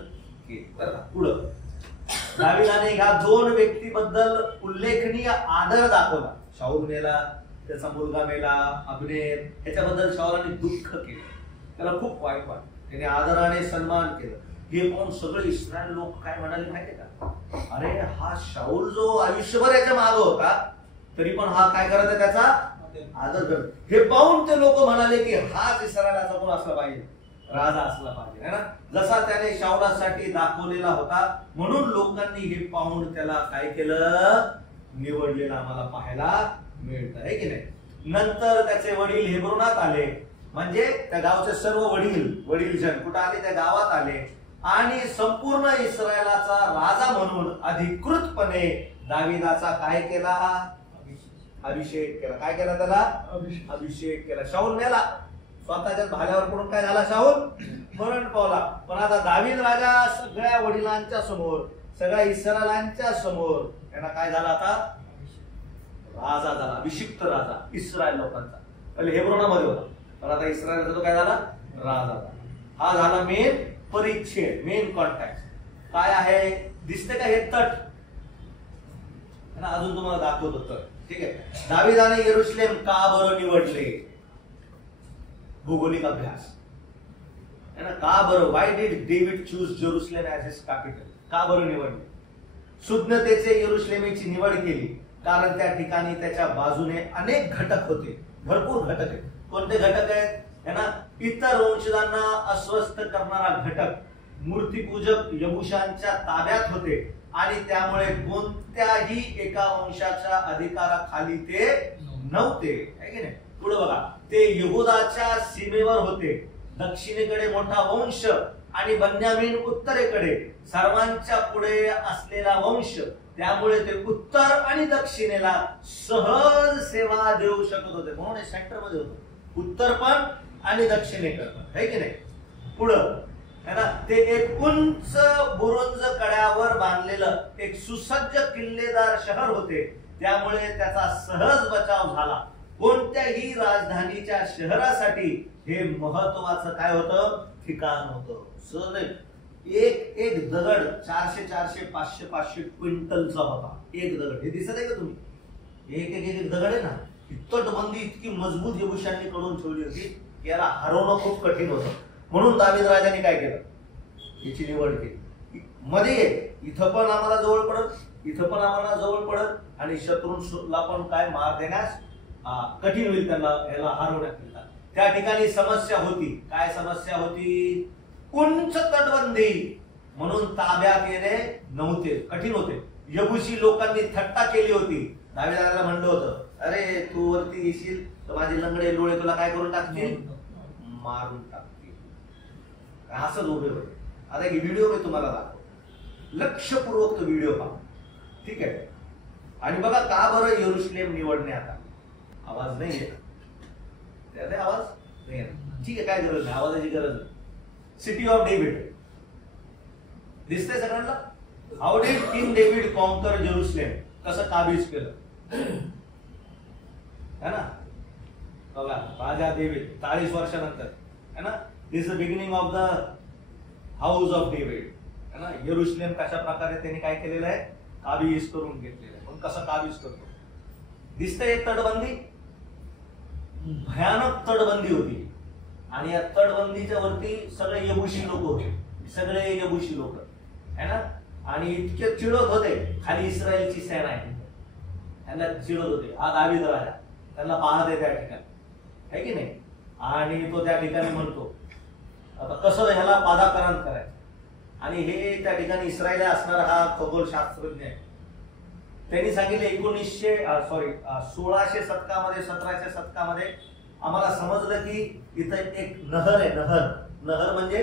केली? बरं का. पुढं दावीदाने ह्या 2 व्यक्तीबद्दल उल्लेखनीय आदर दाखवला. शाऊल मेला, त्याचा मुलगा मेला अब्नेर, याच्याबद्दल शाऊलाने दुःख केलं, त्याला खूप वाईट वाटलं, त्याने आदराने सन्मान केलं. हे पाहून सगळे इस्रायल लोक काय म्हणाले माहितीये का? अरे हा शाऊल जो आयुष्यभर याच्या मागे होता तरी पण हा काय करत आहे? त्याचा आदर करत. हे पाहून ते लोक म्हणाले की हाच इस्रायलाचा कोण असला पाहिजे? राजा असला पाहिजे है ना. जसा त्याने शाऊलासाठी दाखवलेला होता, म्हणून लोकांनी हे पाहून त्याला काय केलं? निवडलेलं आम्हाला पाहायला मिळत आहे की नाही. नंतर त्याचे वडील हेब्रोनात आले, म्हणजे त्या गावचे सर्व वडीलजन कुठे आले? त्या गावात आले आणि संपूर्ण इस्रायलाचा राजा म्हणून अधिकृतपणे दावीदाचा काय केला? अभिषेक केला. काय केला? त्याला अभिषेक केला. शाऊल मेला, स्वतःच्याच भाल्यावर पडून काय झाला? शाऊल मरण पावला. पण आता दावीद राजा सगळ्या वडिलांच्या समोर, सगळ्या इस्रायलांच्या समोर यांना काय झाला? आता राजा झाला, अभिषिक्त राजा इस्रायल लोकांचा. पहिले हेब्रोनामध्ये होता, पण आता इस्रायलचा तो काय झाला? राजा झाला. हा झाला मेन परिच्छेद, मेन कॉन्टॅक्ट. काय आहे? दिसते का हे तट? अजून तुम्हाला दाखवतो तट. ठीक आहे. दावीदाने यरूशलेम का बरं निवडले? भौगोलिक अभ्यास है ना. का बरं? Why did David choose Jerusalem as his capital? का बरं निवडले? शुद्धतेचे यरूशलेमेची निवड केली कारण त्या ठिकाणी त्याच्या बाजूने अनेक घटक होते, भरपूर घटक आहेत. कोणते घटक आहेत है ना? इतर वंशजांना अस्वस्थ करणारा घटक मूर्तीपूजक यबुशांच्या ताब्यात होते आणि त्यामुळे कोणत्याही एका वंशाच्या अधिकाराखाली ते नव्हते, है की नाही. पुढे बघा, ते यहुदाच्या सीमेवर होते. दक्षिणेकडे मोठा वंश आणि बन्यामीन उत्तरेकडे, सर्वांच्या पुढे असलेला वंश, त्यामुळे ते उत्तर आणि दक्षिणेला सहज सेवा देऊ शकत होते. म्हणून हे सेंटर मध्ये होतं, उत्तर पण आणि दक्षिणेकडे पण, है की नाही. पुढं है ना, ते एक उंच बुरुंज कड्यावर बांधलेलं एक सुसज्ज किल्लेदार शहर होते, त्यामुळे त्याचा सहज बचाव झाला. कोणत्याही राजधानीच्या शहरासाठी हे महत्वाचं काय होतं, ठिकाण होतं. सहज एक एक दगड 400 400 500 500 क्विंटलचा होता. एक दगड हे दिसत आहे का तुम्ही, एक एक एक दगड आहे ना. तटबंदी इतकी मजबूत येबुशांनी कडून ठेवली होती, याला हरवणं खूप कठीण होतं. म्हणून दावीद राजाने काय केलं, याची निवड केली. मध्ये इथं पण आम्हाला जवळ पडत, इथं पण आम्हाला जवळ पडत आणि शत्रूंना पण काय मार देण्यास कठीण होईल, त्यांना याला हरवण्याकरिता. त्या ठिकाणी समस्या होती. काय समस्या होती, उंच तटबंदी, म्हणून ताब्यात येणे नव्हते, कठीण होते. यबुशी लोकांनी थट्टा केली होती. दावीदाला म्हणलं होतं, अरे तू वरती येशील तर माझे लंगडे डोळे तुला काय करून टाकतील, मारून टाकतील. असंच उभे होते. आता एक व्हिडिओ मी तुम्हाला दाखवतो, लक्षपूर्वक तो व्हिडिओ पहा, ठीक आहे. आणि बघा का बरं यरूशलेम निवडण्यात आला. आवाज नाही येत, त्यात आवाज नाही येत, ठीक आहे, काय गरज नाही, आवाजाची गरज नाही. सिटी ऑफ डेव्हिड दिसतंय सगळ्यांना. How did king David conquer Jerusalem, कसं काबीज केलं है ना. बघा राजा डेव्हिड 40 वर्षानंतर है ना. This the beginning of the house of David है ना. यरूशलेम कशा प्रकारे त्यांनी काय केलेलं आहे, काबीज करून घेतलेलं आहे. पण कसं काबीज करतो, दिसतंय एक तटबंदी, भयानक तटबंदी होती. आणि या तटबंदीच्या वरती सगळे यबुशी लोक होते, सगळे यबुशी लोक है ना. आणि इतके चिडत होते, खाली इस्रायलची सेना आहे त्यांना चिडत होते. हा दावीद राजा त्यांना पाहत आहे त्या ठिकाणी, है की नाही. आणि तो त्या ठिकाणी म्हणतो आता कसं ह्याला पादाकरण करायचं. आणि हे त्या ठिकाणी इस्रायल असणारा हा खगोलशास्त्रज्ञ आहे. त्यांनी सांगितले 1600 शतकामध्ये 1700 शतकामध्ये आम्हाला समजलं की इथं एक नहर आहे. नहर म्हणजे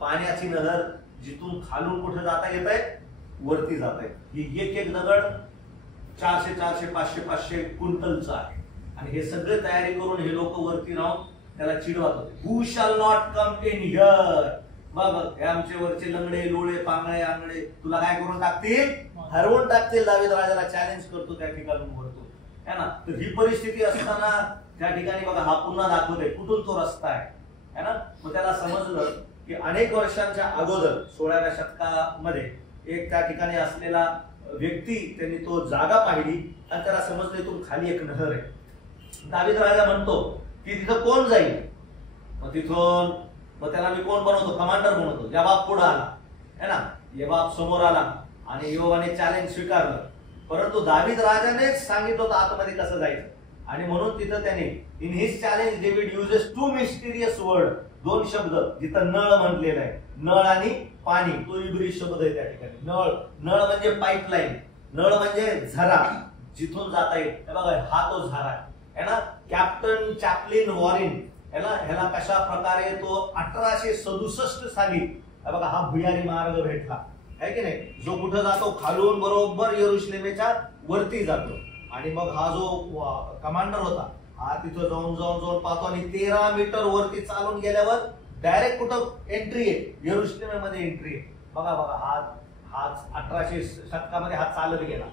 पाण्याची नहर, जिथून खालून कुठे जाता येत आहे, वरती जात आहे. ही एक एक दगड 400 400 500 500 क्विंटलचं आहे. आणि हे सगळे तयारी करून हे लोक वरती राहून त्याला चिडवत होते. Who shall not come in here. मग हे आमचे वरचे लंगडे लोळे पांगळे आंगडे तुला काय करून टाकतील, हरवून टाकतील. दावीद राजाला चॅलेंज करतो त्या ठिकाणी वरतो है ना. तर ही परिस्थिती असताना त्या ठिकाणी बघा हा पुन्हा दाखवतोय कुठून तो रस्ता आहे ना. मग त्याला समजलं की अनेक वर्षांच्या अगोदर 16व्या शतकामध्ये एक त्या ठिकाणी असलेला व्यक्ती त्यांनी तो जागा पाहिली आणि त्याला समजलं इथून खाली एक नहर आहे. दावीद राजा म्हणतो की तिथं कोण जाईल. मग तिथून मग त्याला मी कोण बनवतो, कमांडर बनवतो. यबाब पुढे आला है ना. यबाब समोर आला आणि योवाने चॅलेंज स्वीकारलं. परंतु दावीद राजानेच सांगितलं होतं आतमध्ये कसं जायचं. आणि म्हणून तिथं त्याने in his challenge David uses 2 mysterious word, 2 शब्द जिथं नळ म्हटलेला आहे. नळ आणि पाणी, तो इब्री शब्द आहे त्या ठिकाणी. नळ म्हणजे पाईपलाईन, नळ म्हणजे झरा, जिथून जाता येईल. बघा हा तो झरा आहे ना. कॅप्टन चॅपलिन वॉरिन ह्याला कशा प्रकारे तो 1867 साली बघा हा भुयारी मार्ग भेटला आहे की नाही, जो कुठं जातो खालून बरोबर यरूशलेमेच्या वरती जातो. आणि मग हा जो कमांडर होता हा तिथं जाऊन पाहतो आणि 13 मीटर वरती चालून गेल्यावर डायरेक्ट कुठं एंट्री आहे, यरूशलेममध्ये एंट्री आहे. बघा हा 1800 शतकामध्ये हा चालत गेला,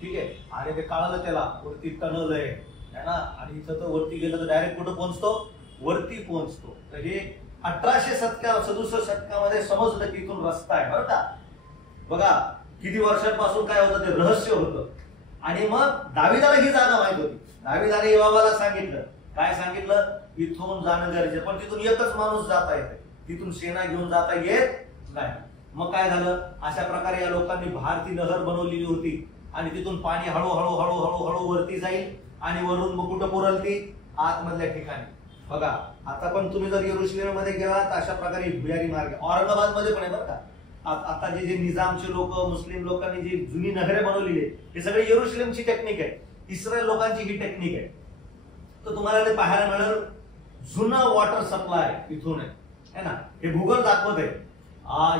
ठीक आहे. आणि ते कळालं त्याला वरती टनल आहे ना. आणि इथं तर वरती गेलं तर डायरेक्ट कुठं पोहोचतो, वरती पोहोचतो. तर हे 1867 शतकामध्ये समजलं की इथून रस्ता आहे बरं का. बघा किती वर्षांपासून काय होतं ते रहस्य होतं. आणि मग दावीदाला ही जागा माहित होती. दावीदाने योवाबाला सांगितलं, काय सांगितलं, इथून जाणं गरजेचं, पण तिथून एकच माणूस जाता येते, तिथून सेना घेऊन जाता येत नाही. मग काय झालं, अशा प्रकारे या लोकांनी भारती नहर बनवलेली होती आणि तिथून पाणी हळूहळू हळूहळू हळू वरती जाईल आणि वरून मग कुठं पुरल ती आतमधल्या ठिकाणी. बघा आता पण तुम्ही जर यरूशलेम मध्ये गेलात अशा प्रकारे भुयारी मार्ग औरंगाबाद मध्ये पण आहे बरं का. आता जे निजामचे लोक मुस्लिम लोकांनी जी जुनी नगरे बनवलेली आहे हे सगळे यरूशलेमची टेक्निक आहे, इस्रायल लोकांची ही टेक्निक आहे. तर तुम्हाला ते पाहायला मिळेल जुना वॉटर सप्लाय इथून आहे ना. हे भूगोल दाखवत आहे.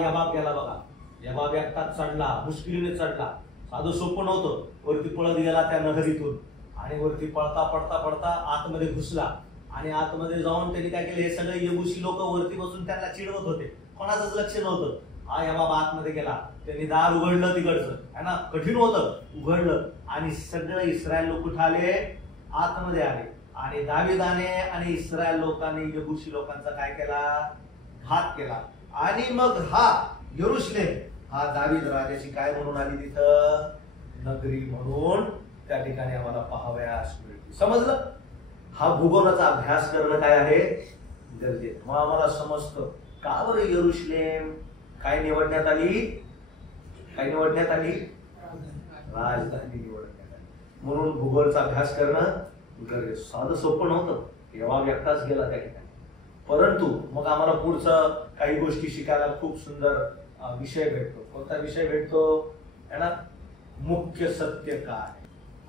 यबाब गेला बघा, यबाब एकटाच चढला, मुश्किलीने चढला, साधं सोपं नव्हतं. वरती पळत गेला त्या नगरीतून आणि वरती पळता पळता पळता आतमध्ये घुसला. आणि आतमध्ये जाऊन त्यांनी काय केलं, हे सगळे येबुशी लोक वरती बसून त्यांना चिडवत होते, कोणाचंच लक्ष नव्हतं. यबाब आतमध्ये गेला, त्यांनी दार उघडलं तिकडचं है ना, कठीण होतं, उघडलं आणि सगळे इस्रायल लोक कुठे आले, आतमध्ये आले. आणि दाविदाने आणि इस्रायल लोकांनी यबुशी लोकांचा काय केला? घात केला. आणि मग हा यरुशलेम हा दावीद राजाची काय म्हणून आली तिथं? नगरी म्हणून त्या ठिकाणी आम्हाला पाहावयास मिळते. समजलं? हा भूगोलाचा अभ्यास करणं काय आहे? गरजेचं. मग आम्हाला समजतं का बरं यरुशलेम काय निवडण्यात आली? काय निवडण्यात आली? राजधानी निवडण्यात आली. म्हणून भूगोलचा अभ्यास करणं गरजेचं. साधं सोपं नव्हतं. तेव्हा एकटाच गेला त्या ठिकाणी. परंतु मग आम्हाला पुढचं काही गोष्टी शिकायला खूप सुंदर विषय भेटतो. कोणता विषय भेटतो? है ना? मुख्य सत्य काय?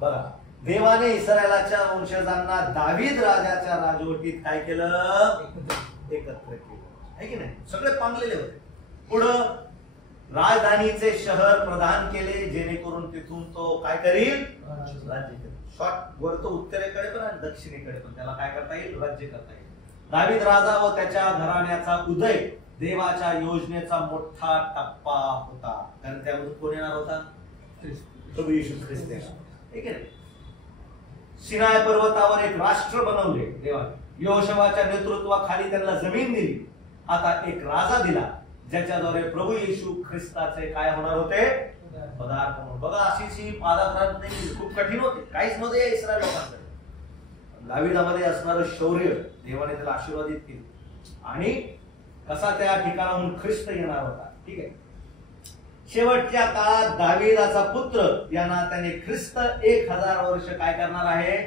बघा, देवाने इस्रायलाच्या वंशजांना दावीद राजाच्या राजवटीत काय केलं? एकत्र केलं, है की नाही? सगळे पांगलेले होते. पुढं राजधानीचे शहर प्रदान केले, जेणेकरून तिथून तो काय करील? राज्य करेल. शॉर्ट वर तो उत्तरेकडे पण आणि दक्षिणेकडे पण त्याला काय करता येईल? राज्य करता येईल. दावीद राजा व त्याच्या घराण्याचा उदय देवाच्या योजनेचा मोठा टप्पा होता. कारण त्यामध्ये कोण येणार होता? प्रभू येशू ख्रिस्त येणार. ठीक आहे. सिनाय पर्वतावर एक राष्ट्र बनवले देवाने. यहोशुआच्या नेतृत्वाखाली त्यांना जमीन दिली. आता एक राजा दिला, ज्याच्याद्वारे प्रभू येशू ख्रिस्ताचे काय होणार होते? पदार्थ म्हणून. बघा, अशी पादाक्रांत नाही, खूप कठीण होते. काहीच नव्हते इस्रायल लोकांकडे. दाविदामध्ये असणारं शौर्य देवाने त्याला आशीर्वादित केले. आणि कसा त्या ठिकाणाहून ख्रिस्त येणार होता. ठीक आहे. शेवटच्या काळात दाविदाचा पुत्र यांना त्याने ख्रिस्त 1000 वर्ष काय करणार आहे?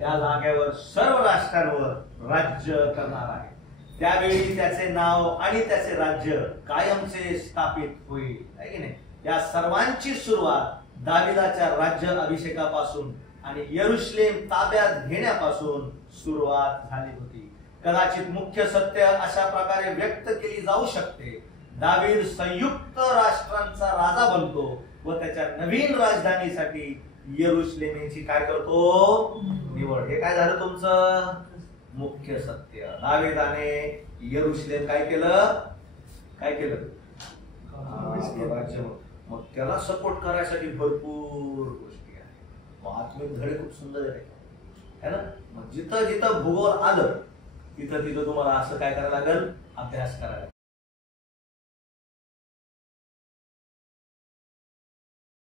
या जागेवर सर्व राष्ट्रांवर राज्य करणार आहे. त्यावेळी त्याचे नाव आणि त्याचे राज्य कायमचे स्थापित होईल, है की नाही? या सर्वांची सुरुवात दाविदाच्या राज्य अभिषेकापासून आणि यरुशलेम ताब्यात घेण्यापासून सुरुवात झाली होती. कदाचित मुख्य सत्य अशा प्रकारे व्यक्त केली जाऊ शकते. दावीद संयुक्त राष्ट्रांचा राजा बनतो व त्याच्या नवीन राजधानीसाठी यरुशलेमची काय करतो? निवड. हे काय झालं तुमचं? मुख्य सत्य. दाविदाने यरुशलेम काय केलं? काय केलं? राज्य. मग त्याला सपोर्ट करायसाठी भरपूर गोष्टी आहेत. आत्मिक धडे खूप सुंदर आहे, है ना? मग जिथं जिथं भूगोल आलं तिथं तिथं तुम्हाला असं काय करायला लागेल? अभ्यास करायला.